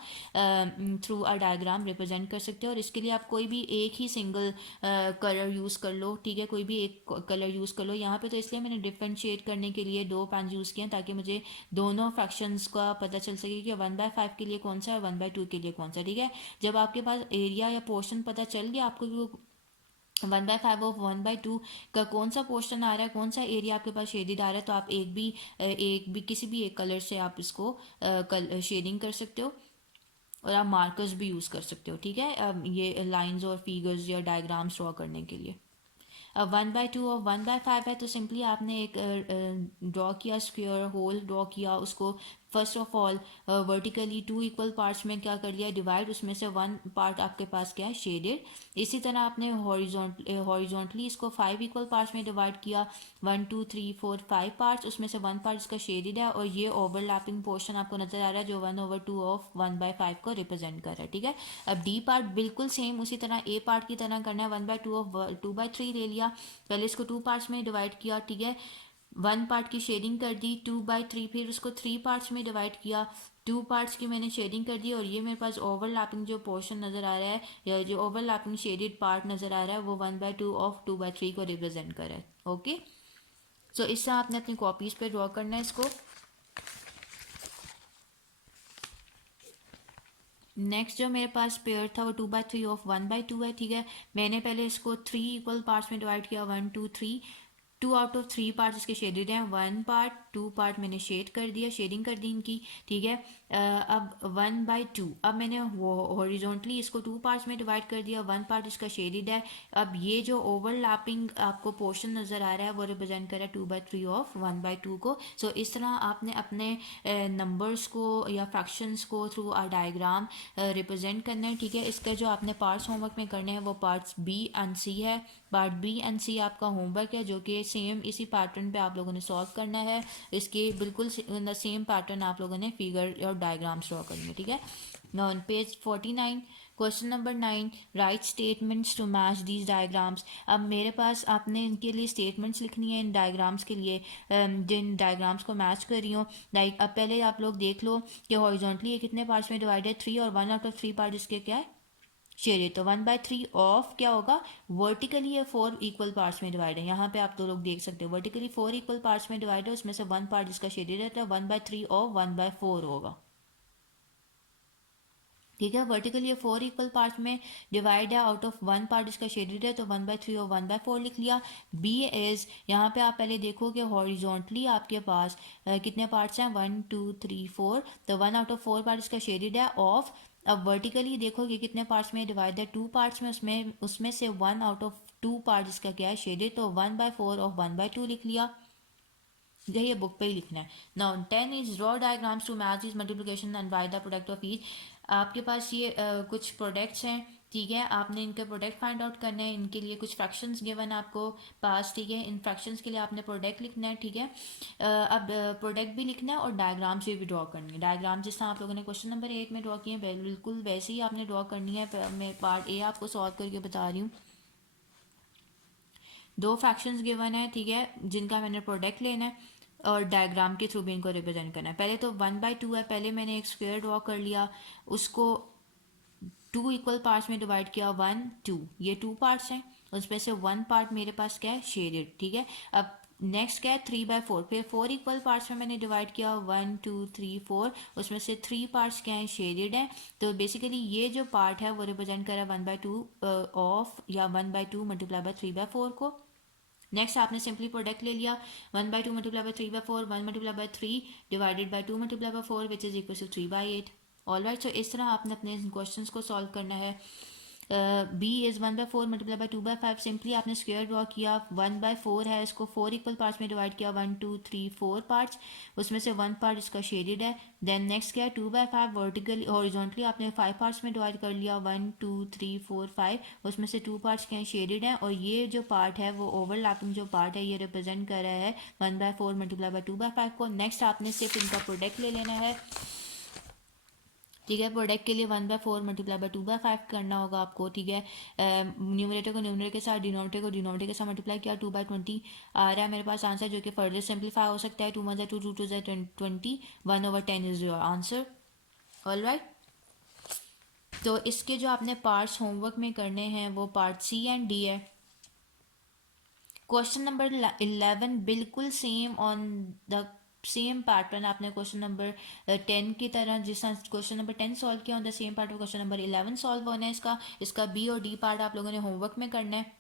थ्रू अ डायग्राम रिप्रेजेंट कर सकते हो। और इसके लिए आप कोई भी एक ही सिंगल कलर यूज़ कर लो, ठीक है, कोई भी एक कलर यूज़ कर लो। यहाँ पे तो इसलिए मैंने डिफ्रेंशिएट करने के लिए 2 पेन यूज़ किए ताकि मुझे दोनों फ्रैक्शंस का पता चल सके कि 1/5 के लिए कौन सा है, 1/2 के लिए कौन सा, ठीक है। जब आपके पास एरिया या पोर्शन पता चल गया आपको 1/5 ऑफ 1/2 का कौन सा पोर्शन आ रहा है, कौन सा एरिया आपके पास शेडिड आ रहा है, तो आप एक भी किसी भी एक कलर से आप इसको शेडिंग कर सकते हो और आप मार्कर्स भी यूज़ कर सकते हो, ठीक है, ये लाइंस और फिगर्स या डायग्राम्स ड्रॉ करने के लिए। अब 1/2 और 1/5 है तो सिंपली आपने एक ड्रॉ किया स्क्वायर होल ड्रॉ किया, उसको first of all vertically 2 equal parts में क्या कर लिया डिवाइड, उसमें से 1 पार्ट आपके पास क्या है शेडेड। इसी तरह आपने हॉरिजॉन्टली इसको 5 इक्वल पार्ट्स में डिवाइड किया, 1 2 3 4 5 पार्ट्स, उसमें से 1 पार्ट इसका शेडेड है और ये ओवरलैपिंग पोर्शन आपको नजर आ रहा है जो 1/2 ऑफ 1/5 को रिप्रेजेंट कर रहा है, ठीक है। अब डी पार्ट बिल्कुल सेम उसी तरह ए पार्ट की तरह करना है, 1/2 ऑफ 2/3 ले लिया, पहले इसको 2 पार्ट्स में डिवाइड किया, ठीक है, 1 पार्ट की शेडिंग कर दी, 2/3 फिर उसको 3 पार्ट्स में डिवाइड किया, 2 पार्ट्स की मैंने शेडिंग कर दी और ये मेरे पास ओवरलैपिंग जो पोर्शन नज़र आ रहा है या जो ओवरलैपिंग शेडेड पार्ट नज़र आ रहा है वो 1/2 ऑफ 2/3 को रिप्रेजेंट कर रहा है, ओके। सो इससे आपने अपनी कॉपीज़ पे ड्रॉ करना है इसको। नेक्स्ट जो मेरे पास पेयर था वो 2/3 ऑफ 1/2 है, ठीक है। मैंने पहले इसको 3 इक्वल पार्ट्स में डिवाइड किया, 1 2 3, 2 आउट ऑफ 3 पार्ट इसके शेडेड हैं, 1 पार्ट 2 पार्ट मैंने शेड कर दिया, शेडिंग कर दी इनकी, ठीक है। अब 1/2 अब मैंने हॉरिजॉन्टली इसको 2 पार्ट्स में डिवाइड कर दिया, 1 पार्ट इसका शेडेड है। अब ये जो ओवरलैपिंग आपको पोर्शन नज़र आ रहा है वो रिप्रेजेंट कर रहा है 2/3 ऑफ 1/2 को। सो इस तरह आपने अपने नंबर्स को या फ्रैक्शंस को थ्रू आ डायग्राम रिप्रेजेंट करना है, ठीक है। इसका जो आपने पार्ट्स होमवर्क में करने हैं वो पार्ट्स बी एंड सी है। पार्ट बी एंड सी आपका होमवर्क है जो कि सेम इसी पैटर्न पे आप लोगों ने सॉल्व करना है, इसके बिल्कुल सेम पैटर्न आप लोगों ने फिगर और डायग्राम्स ड्रॉ करनी है, ठीक है। Now on page 49 question number 9, write statements to match these diagrams. अब मेरे पास आपने इनके लिए स्टेटमेंट्स लिखनी है इन डायग्राम्स के लिए जिन डायग्राम्स को मैच कर रही हूँ। लाइक अब पहले आप लोग देख लो कि हॉरिजॉन्टली ये कितने पार्ट्स में डिवाइड है, 3, और 1 आउट ऑफ 3 पार्ट इसके क्या है शेडेड, तो 1/3 ऑफ क्या होगा, वर्टिकली ये 4 इक्वल पार्ट्स में डिवाइड है। यहाँ पे आप दो लोग देख सकते हो वर्टिकली 4 इक्वल पार्ट्स में डिवाइड है, उसमें से 1 पार्ट इसका शेडेड है तो 1/3 ऑफ 1/4 होगा। ठीक है। वर्टिकल ये 4 इक्वल पार्ट्स में डिवाइड है, आउट ऑफ 1 पार्ट इसका शेडेड है तो 1/3 और 1/4 लिख लिया। बी इज़, यहाँ पे आप पहले देखो कि हॉरिजॉन्टली आपके पास कितने पार्ट्स हैं, 1 2 3 4, तो 1 आउट ऑफ 4 पार्ट इसका शेडेड है ऑफ। अब वर्टिकली देखो कि कितने पार्ट्स में डिवाइड है, 2 पार्ट्स में, उसमें से 1 आउट ऑफ 2 पार्ट इसका क्या है, शेडेड, तो 1/4 और 1/2 लिख लिया। ये बुक पे ही लिखना है। Now 10 is draw diagrams to match this multiplication and by the product of each. आपके पास ये कुछ प्रोडक्ट्स हैं, ठीक है, आपने इनके प्रोडक्ट फाइंड आउट करने हैं। इनके लिए कुछ फ्रैक्शंस गिवन आपको पास, ठीक है, इन फ्रैक्शंस के लिए आपने प्रोडक्ट लिखना है, ठीक है। अब प्रोडक्ट भी लिखना है और डायग्राम्स भी ड्रॉ करनी है। डायग्राम जिस तरह आप लोगों ने क्वेश्चन नंबर 8 में ड्रॉ किए हैं बिल्कुल वैसे ही आपने ड्रॉ करनी है। मैं पार्ट ए आपको सॉल्व करके बता रही हूँ। 2 फ्रैक्शंस गिवन है, ठीक है, जिनका मैंने प्रोडक्ट लेना है और डायग्राम के थ्रू भी इनको रिप्रेजेंट करना है। पहले तो 1/2 है, पहले मैंने एक स्क्वायर ड्रॉ कर लिया, उसको 2 इक्वल पार्ट्स में डिवाइड किया, 1 2, ये 2 पार्ट्स हैं, उसमें से 1 पार्ट मेरे पास क्या है, शेडेड, ठीक है। अब नेक्स्ट क्या है, 3/4, फिर 4 इक्वल पार्ट्स में मैंने डिवाइड किया, 1 2 3 4, उसमें से 3 पार्ट्स क्या हैं, शेडेड हैं। तो बेसिकली ये जो पार्ट है वो रिप्रेजेंट कर रहा है 1/2 ऑफ, या 1/2 मल्टीप्लाई बाय 3/4 को। नेक्स्ट आपने सिंपली प्रोडक्ट ले लिया, 1/2 multiply by 3/4, 1 multiply by 3 divided by 2 multiply by 4 which is equal to 3/8। All right, so इस तरह आपने अपने क्वेश्चन को सॉल्व करना है। B is 1/4 multiply by 2/5, simply आपने स्क्वायर ड्रॉ किया, 1/4 है, इसको 4 इक्वल पार्ट्स में डिवाइड किया, 1 2 3 4 पार्ट्स, उसमें से 1 पार्ट इसका शेडेड है। देन नेक्स्ट क्या है, 2/5 वर्टिकली हॉरिजॉन्टली आपने 5 पार्ट्स में डिवाइड कर लिया, 1 2 3 4 5, उसमें से 2 पार्ट्स क्या हैं, शेडेड हैं, और ये जो पार्ट है वो ओवरलैपिंग जो पार्ट है ये रिप्रेजेंट कर रहा है 1/4 मल्टीप्लाई बाय 2/5 को। नेक्स्ट आपने सिर्फ इनका प्रोडक्ट ले लेना है, ठीक है। प्रोडक्ट के लिए 1/4 मल्टीप्लाई बाय 2/5 करना होगा आपको, ठीक है। न्यूमरेटर को न्यूमरेटर के साथ, डिनोमिनेटर को डिनोमिनेटर के साथ मल्टीप्लाई किया, 2/20 आ रहा है मेरे पास आंसर, जो कि फर्दर सिंप्लीफाई हो सकता है। 2 1 2 2 2 20, 1/10 is your answer. All right, तो इसके जो आपने पार्ट्स होमवर्क में करने हैं वो पार्ट सी एंड डी है। क्वेश्चन नंबर 11 बिल्कुल same on the same pattern आपने क्वेश्चन नंबर 10 की तरह, जिस क्वेश्चन नंबर 10 सॉल्व किया on the same pattern question number 11 solve होना है। इसका बी और डी पार्ट आप लोगों ने होमवर्क में करना है।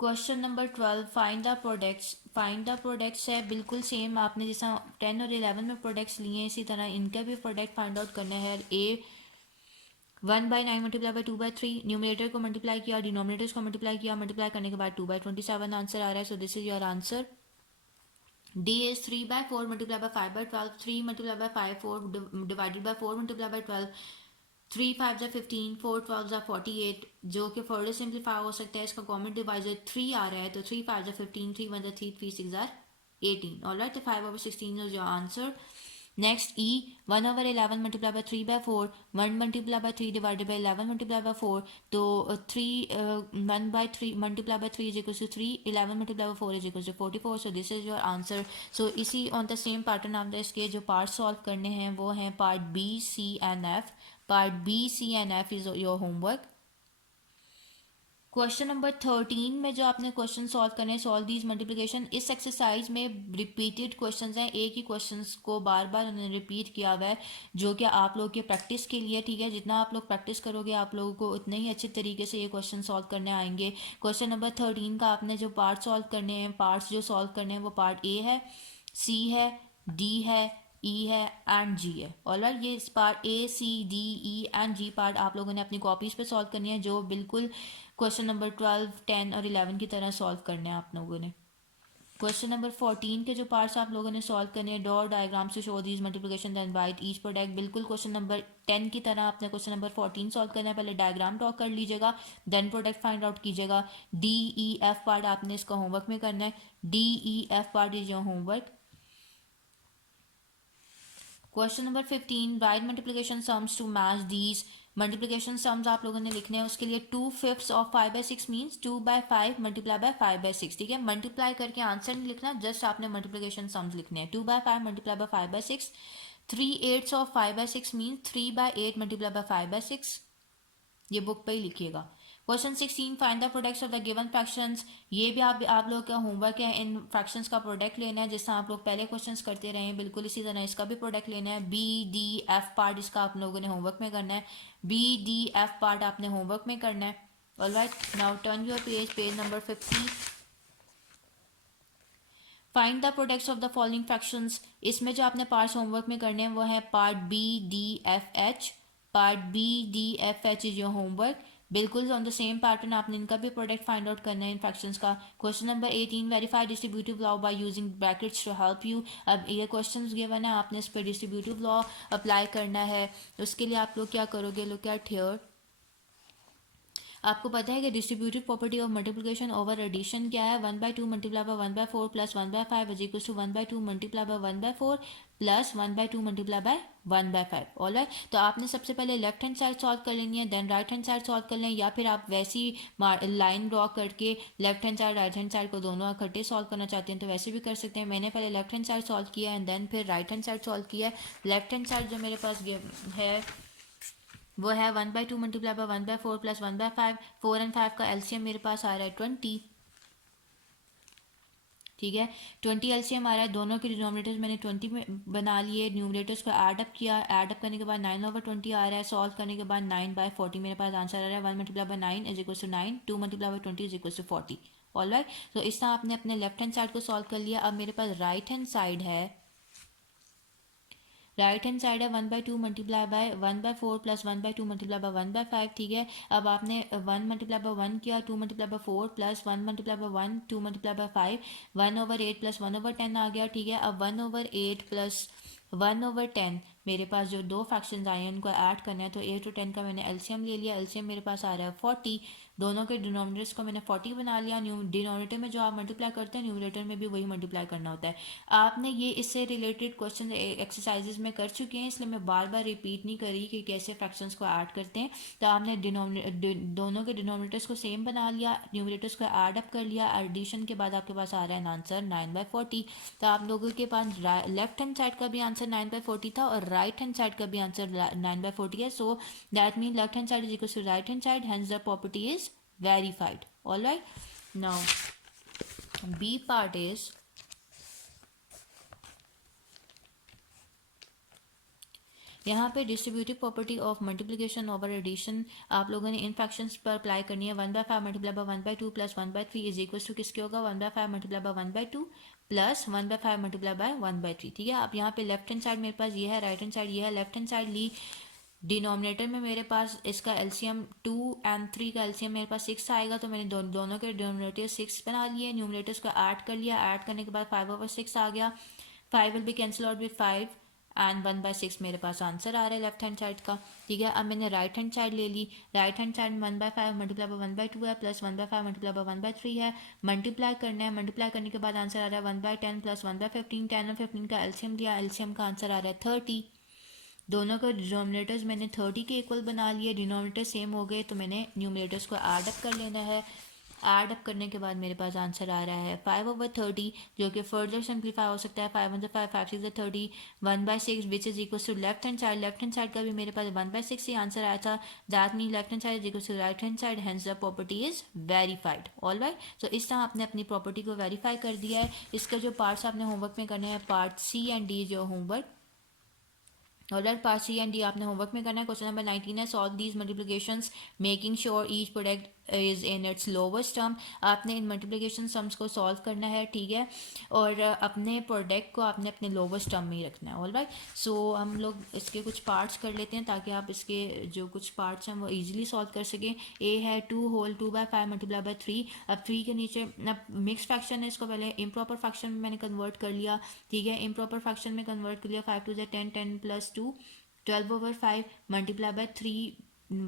Question number 12 find the products है, बिल्कुल सेम आपने जैसा 10 और 11 में प्रोडक्ट्स लिए हैं इसी तरह इनका भी प्रोडक्ट फाइंड आउट करना है। ए 1/9 मल्टीप्लाई बाय 2/3, न्यूमरेटर को मल्टीप्लाई किया, डिनोमिनेटर्स को मल्टीप्लाई किया, मल्टीप्लाई करने के बाद 2/27 आंसर आ रहा है। सो this is your answer. D is 3/4 multiplied by 5/12, 3 multiplied by 5, 4 divided by 4 multiplied by 12, 3 5 15, 4 12 48, जो कि फर्दर सिंप्लीफाई हो सकता है। इसका कॉमन डिवाइजर 3 आ रहा है, तो 3 5 15, 3 1 3, 3 6 18। ऑलराइट, तो 5/16 is your answer. Next E 1/11 multiply by 3/4, 1 multiply by 3 divided by 11 multiply by 4, तो 1/3 multiply by 3 is equal to 3, 11 multiply by 4 is equal to 44। So this is your answer. So इसी on the same pattern आपने इसके जो part solve करने हैं वो हैं part B C and F. Part B C and F is your homework. Question number 13 में जो आपने क्वेश्चन सॉल्व करने, सॉल्व दीज मल्टीप्लिकेशन, इस एक्सरसाइज में रिपीटेड क्वेश्चंस हैं, एक ही क्वेश्चंस को बार बार उन्होंने रिपीट किया हुआ है, जो कि आप लोग के प्रैक्टिस के लिए, ठीक है, जितना आप लोग प्रैक्टिस करोगे आप लोगों को उतने ही अच्छे तरीके से ये क्वेश्चन सॉल्व करने आएंगे। क्वेश्चन नंबर 13 का आपने जो पार्ट सॉल्व करने हैं, पार्ट्स जो सॉल्व करने हैं वो पार्ट ए है, सी है, डी है, ई है एंड जी है। ऑलराइट, ये part A C D E and G part आप लोगों ने अपनी कॉपीज पे सॉल्व करनी है, जो बिल्कुल क्वेश्चन नंबर 12 10 और 11 की तरह सॉल्व करने हैं आप लोगों ने। क्वेश्चन नंबर 14 के जो पार्ट्स आप लोगों ने सॉल्व करने हैं, draw diagrams to show these multiplication then write each product, बिल्कुल क्वेश्चन नंबर 10 की तरह आपने क्वेश्चन नंबर 14 सॉल्व करना है। पहले डायग्राम ड्रॉ कर लीजिएगा, देन प्रोडक्ट फाइंड आउट कीजिएगा। डी ई एफ पार्ट आपने इसका होमवर्क में करना है। D E F part is your homework. Question number 15 write multiplication sums to match these multiplication sums आप लोगों ने लिखने हैं। उसके लिए 2/5 ऑफ 5/6 मीन्स 2/5 मल्टीप्लाई बाय 5/6, ठीक है। मल्टीप्लाई करके आंसर नहीं लिखना, जस्ट आपने मल्टीप्लिकेशन सम्स लिखने हैं। 2/5 multiply by 5/6, 3/8 of 5/6 means 3/8 multiply bye 5/6, ये बुक पे ही लिखिएगा। Question 16, find the products of the given fractions. ये भी आप लोग का होमवर्क है, इन फ्रैक्शंस का प्रोडक्ट लेना है, जिससे आप लोग पहले क्वेश्चंस करते रहे हैं, बिल्कुल इसी तरह इसका भी प्रोडक्ट लेना है। बी डी एफ पार्ट इसका आप लोगों ने होमवर्क में करना है, बी डी एफ पार्ट आपने होमवर्क में करना है। Alright, now turn your page number 50। Find the products of the following fractions. इसमें जो आपने पार्ट्स होमवर्क में करने हैं वो है part B D F H. Part B D F H is your homework. बिल्कुल ऑन द सेम पैटर्न आपने इनका भी प्रोडक्ट फाइंड आउट करना है इन फ्रैक्शंस का। Question number 18, verify distributive law by using brackets to help you. अब ये क्वेश्चंस गिवन है, आपने इस पर डिस्ट्रीब्यूटिव लॉ अप्लाई करना है। उसके लिए आप लोग क्या करोगे, लुक एट हियर। आपको पता है कि distributive property of multiplication over addition क्या है, 1/2 multiply by 1/4 plus 1/5 is equal to 1/2 multiply by 1/4 plus 1/2 multiply by 1/5। All right, तो आपने सबसे पहले लेफ्ट हैंड साइड सॉल्व कर लेनी है, then right hand side solve कर लें, या फिर आप वैसी लाइन ड्रॉ करके left hand side right hand side को दोनों इकट्ठे सॉल्व करना चाहते हैं तो वैसे भी कर सकते हैं। मैंने पहले लेफ्ट हैंड साइड सॉल्व किया एंड देन फिर राइट हैंड साइड सॉल्व किया है। लेफ्ट हैंड साइड जो मेरे पास है वो है 1/2 मल्टीप्लाई बाय 1/4 प्लस 1/5। 4 एंड 5 का एलसीएम मेरे पास आ रहा है 20। ठीक है, 20 एलसीएम आ रहा है। दोनों के डिनोमिनेटर्स मैंने 20 में बना लिए, न्यूमरेटर्स को ऐड अप किया, ऐड अप करने के बाद 9/20 आ रहा है। सॉल्व करने के बाद 9/40 मेरे पास आंसर आ रहा है। 1 multiply by 9 is equal to 9, 2 multiply by 20 is equal to 40। All right, तो इस तरह आपने अपने लेफ्ट हैंड साइड को सॉल्व कर लिया। अब मेरे पास राइट हैंड साइड है, राइट हैंड साइड है 1/2 multiply by 1/4 plus 1/2 multiply by 1/5। ठीक है, अब आपने 1 मल्टीप्लाई बाय 1 किया, 2 multiply by 4 plus 1 multiply by 1, 2 multiply by 5, 1/8 plus 1/10 आ गया। ठीक है, अब 1/8 प्लस 1/10 मेरे पास जो दो फ्रैक्शंस आए हैं उनको ऐड करना है, तो 8 और 10 का मैंने एलसीएम ले लिया। एलसीएम मेरे पास आ रहा है 40। दोनों के डिनोमिनेटर्स को मैंने 40 बना लिया। डिनोमिनेटर में जो आप मल्टीप्लाई करते हैं न्यूमरेटर में भी वही मल्टीप्लाई करना होता है। आपने ये इससे रिलेटेड क्वेश्चन एक्सरसाइजेज में कर चुके हैं, इसलिए मैं बार बार रिपीट नहीं करी कि कैसे फ्रैक्शंस को ऐड करते हैं। तो आपने दोनों के डिनोमिनेटर्स को सेम बना लिया, न्यूमरेटर्स को ऐड अप कर लिया, एडिशन के बाद आपके पास आ रहा है आंसर 9/40। तो आप लोगों के पास लेफ्ट हैंड साइड का भी आंसर 9/40 था और राइट हैंड साइड का भी आंसर 9/40 है। So that mean left hand side is equal to right hand side, hence the property is verified. All right, now B part is यहाँ पे distributive property of multiplication over addition आप लोगों ने इन fractions पर apply करनी है। 1/5 multiply by 1/2 plus 1/3 is equal to किसके होगा, 1/5 multiply by 1/2 plus 1/5 multiply by 1/3। ठीक है, आप यहाँ पे लेफ्ट हैंड साइड मेरे पास ये है, राइट हैंड साइड ये है। लेफ्ट हैंड साइड ली, डिनोमिनेटर में मेरे पास इसका एलसीएम 2 एंड 3 का एलसीएम मेरे पास 6 आएगा, तो मैंने दोनों के डिनोमिनेटर 6 बना लिए, न्यूमरेटर्स को ऐड कर लिया। ऐड करने के बाद 5/6 आ गया। 5 will be cancel out with 5 and 1/6 मेरे पास आंसर आ रहा है लेफ्ट हैंड साइड का। ठीक है, अब मैंने राइट हैंड साइड ले ली। Right hand side 1/5 multiply by 1/2 है प्लस 1/5 मल्टीप्लाई बाय 1/3 है। मल्टीप्लाई करना है, मल्टीप्लाई करने के बाद आंसर आ रहा है 1/10 प्लस 1/15। 10 और 15 का एलसीएम दिया, एलसीएम का आंसर आ रहा है 30। दोनों के डिनोमिनेटर्स मैंने 30 के इक्वल बना लिए, डिनोमिनेटर सेम हो गए तो मैंने न्यूमरेटर्स को ऐड अप कर लेना है। ऐड अप करने के बाद मेरे पास आंसर आ रहा है 5/30, जो कि फर्दर सिंप्लीफाई हो सकता है। 5 5 6 30, 1/6 which is equal to left hand side. Left hand side का भी मेरे पास 1/6 ही आंसर आया था। That mean left hand side is equal to right hand side, hence the property is verified. All right, तो इस तरह आपने अपनी प्रॉपर्टी को वेरीफाई कर दिया है। इसका जो पार्ट्स आपने होमवर्क में करने हैं, पार्ट सी एंड डी जो homework, all right, part C and D आपने होमवर्क में करना है। क्वेश्चन नंबर 19 है, solve these multiplications making sure each product is in its lowest term. आपने इन मल्टीप्लिकेशन सम्स को सॉल्व करना है। ठीक है, और अपने प्रोडक्ट को आपने अपने लोवेस्ट टर्म में ही रखना है। ऑलराइट, सो हम लोग इसके कुछ पार्ट्स कर लेते हैं ताकि आप इसके जो कुछ पार्ट्स हैं वो ईजिली सॉल्व कर सकें। ए है 2 होल 2/5 मल्टीप्लाई बाय 3। अब 3 के नीचे अब मिक्स फ्रैक्शन है, इसको पहले इम्प्रॉपर फ्रैक्शन में मैंने कन्वर्ट कर लिया। ठीक है, इम्प्रॉपर फ्रैक्शन में कन्वर्ट कर लिया। 5 2 10, 10 प्लस 2 12/5 मल्टीप्लाई बाय 3।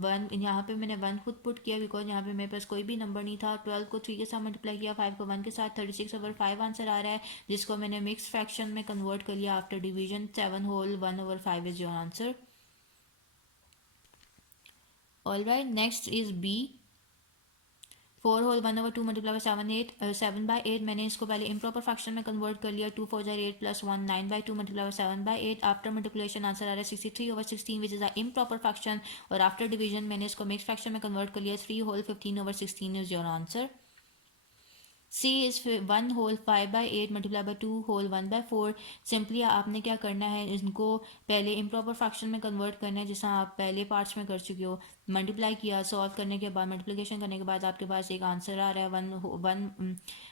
1 यहाँ पे मैंने 1 खुद पुट किया बिकॉज यहाँ पे मेरे पास कोई भी नंबर नहीं था। 12 को 3 के साथ मल्टीप्लाई किया, 5 को 1 के साथ, 36/5 आंसर आ रहा है, जिसको मैंने मिक्स फ्रैक्शन में कन्वर्ट कर लिया after division. 7 whole 1/5 is your answer. All right, next is B. 4 होल 1/2 मल्टीप्लाई बाई 7/8 मैंने इसको पहले इम्प्रॉपर फ्रैक्शन में कन्वर्ट कर लिया. 2 4 जार 8 plus 1 9/2 multiply by 7/8. After multiplication answer आ रहा है 63/16 which is a improper fraction. और आफ्टर डिवीजन मैंने इसको मिक्स फ्रैक्शन में कन्वर्ट कर लिया. 3 whole 15/16 is your answer. C is 1 whole 5/8 multiply by 2 whole 1/4. Simply आपने क्या करना है, इनको पहले इम्प्रॉपर फ्रैक्शन में कन्वर्ट करना है जैसा आप पहले पार्ट्स में कर चुके हो. मल्टीप्लाई किया, सॉल्व करने के बाद मल्टीप्लिकेशन करने के बाद आपके पास एक आंसर आ रहा है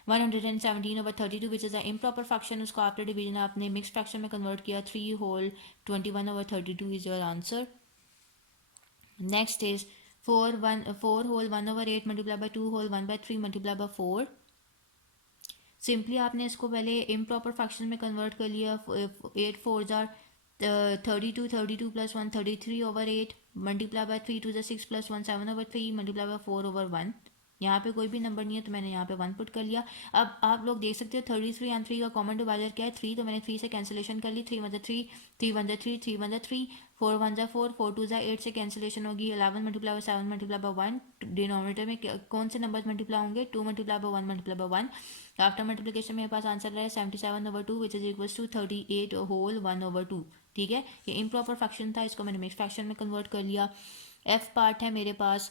117/32 which is a improper fraction. उसको आफ्टर डिवीजन आपने मिक्स फ्रैक्शन में कन्वर्ट किया. 3 whole 21/32 is your answer. Next is 4 whole 1/8 multiply by 2 whole 1/3 multiply by 4. Simply आपने इसको पहले इम्प्रॉपर फ्रैक्शन में कन्वर्ट कर लिया. 8 4 jar 32 plus 1 33/8 multiply by 3 2 6 plus 1 7/3 multiply by 4/1. यहाँ पे कोई भी नंबर नहीं है तो मैंने यहाँ पे 1 पुट कर लिया. अब आप लोग देख सकते हो 33 एंड 3 का कॉमन डिवाइजर क्या है 3, तो मैंने 3 से कैंसिलेशन कर ली. 3 1 3 3 1 3 3 1 3 4 1 4 4 2 8 से कैंसिलेशन होगी. 11 multiply by 7 multiply by 1. Denominator में कौन से नंबर मल्टीप्लाई होंगे 2 multiply by 1 multiply by 1. After multiplication मेरे पास आंसर है 77/2 which is equals to 38 whole 1/2. ठीक है, ये इम्प्रॉपर फ्रैक्शन था, इसको मैंने मिक्स फ्रैक्शन में कन्वर्ट कर लिया. एफ पार्ट है मेरे पास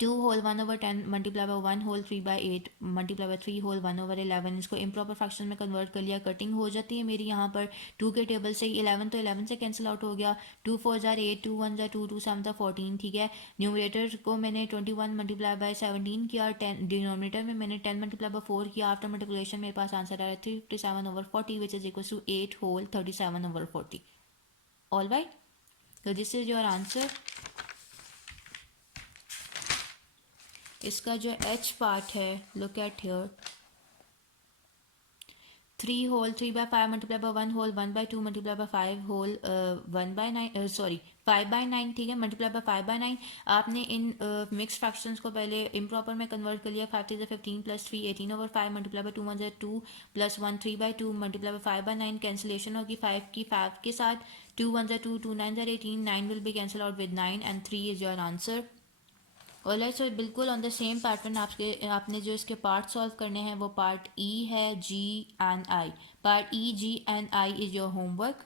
2 whole 1/10 multiply by 1 whole 3/8 multiply by 3 whole 1/11. इसको इम्प्रॉपर फ्रैक्शन में कन्वर्ट कर लिया. कटिंग हो जाती है मेरी यहाँ पर 2 के टेबल से. 11 तो 11 से कैंसिल आउट हो गया. 2 4 जार 8 2 1 जार 2 2 7 जार 14. ठीक है, न्यूमरेटर को मैंने 21 मल्टीप्लाई बाय 17 किया. 10 डिनोमिनेटर में मैंने 10 मल्टीप्लाई बाय 4 किया. आफ्टर मल्टीप्लिकेशन मेरे पास आंसर आ रहा है 357/40 which is equal to 8 whole 37/40. All right, तो दिस इज योर आंसर. इसका जो एच पार्ट है, look at here 3 whole 3/5 multiply by 1 whole 1/2 multiply by 5 whole 1/9 sorry 5/9. ठीक है, मल्टीप्लाई बाय 5/9. आपने इन मिक्स फ्रैक्शंस को पहले इम्प्रॉपर में कन्वर्ट कर लिया. 5 3 15 plus 3 18/5 multiply by 2 1 2 plus 1 3/2 multiply by 5/9. Cancellation होगी 5 के साथ. 2 1 2 2 9 18. 9 will be cancel out with 9 and 3 is your answer. और लेट्स सो बिल्कुल ऑन द सेम पैटर्न आपने जो इसके पार्ट सॉल्व करने हैं वो पार्ट ई है, G and I. Part E, G and I is your homework.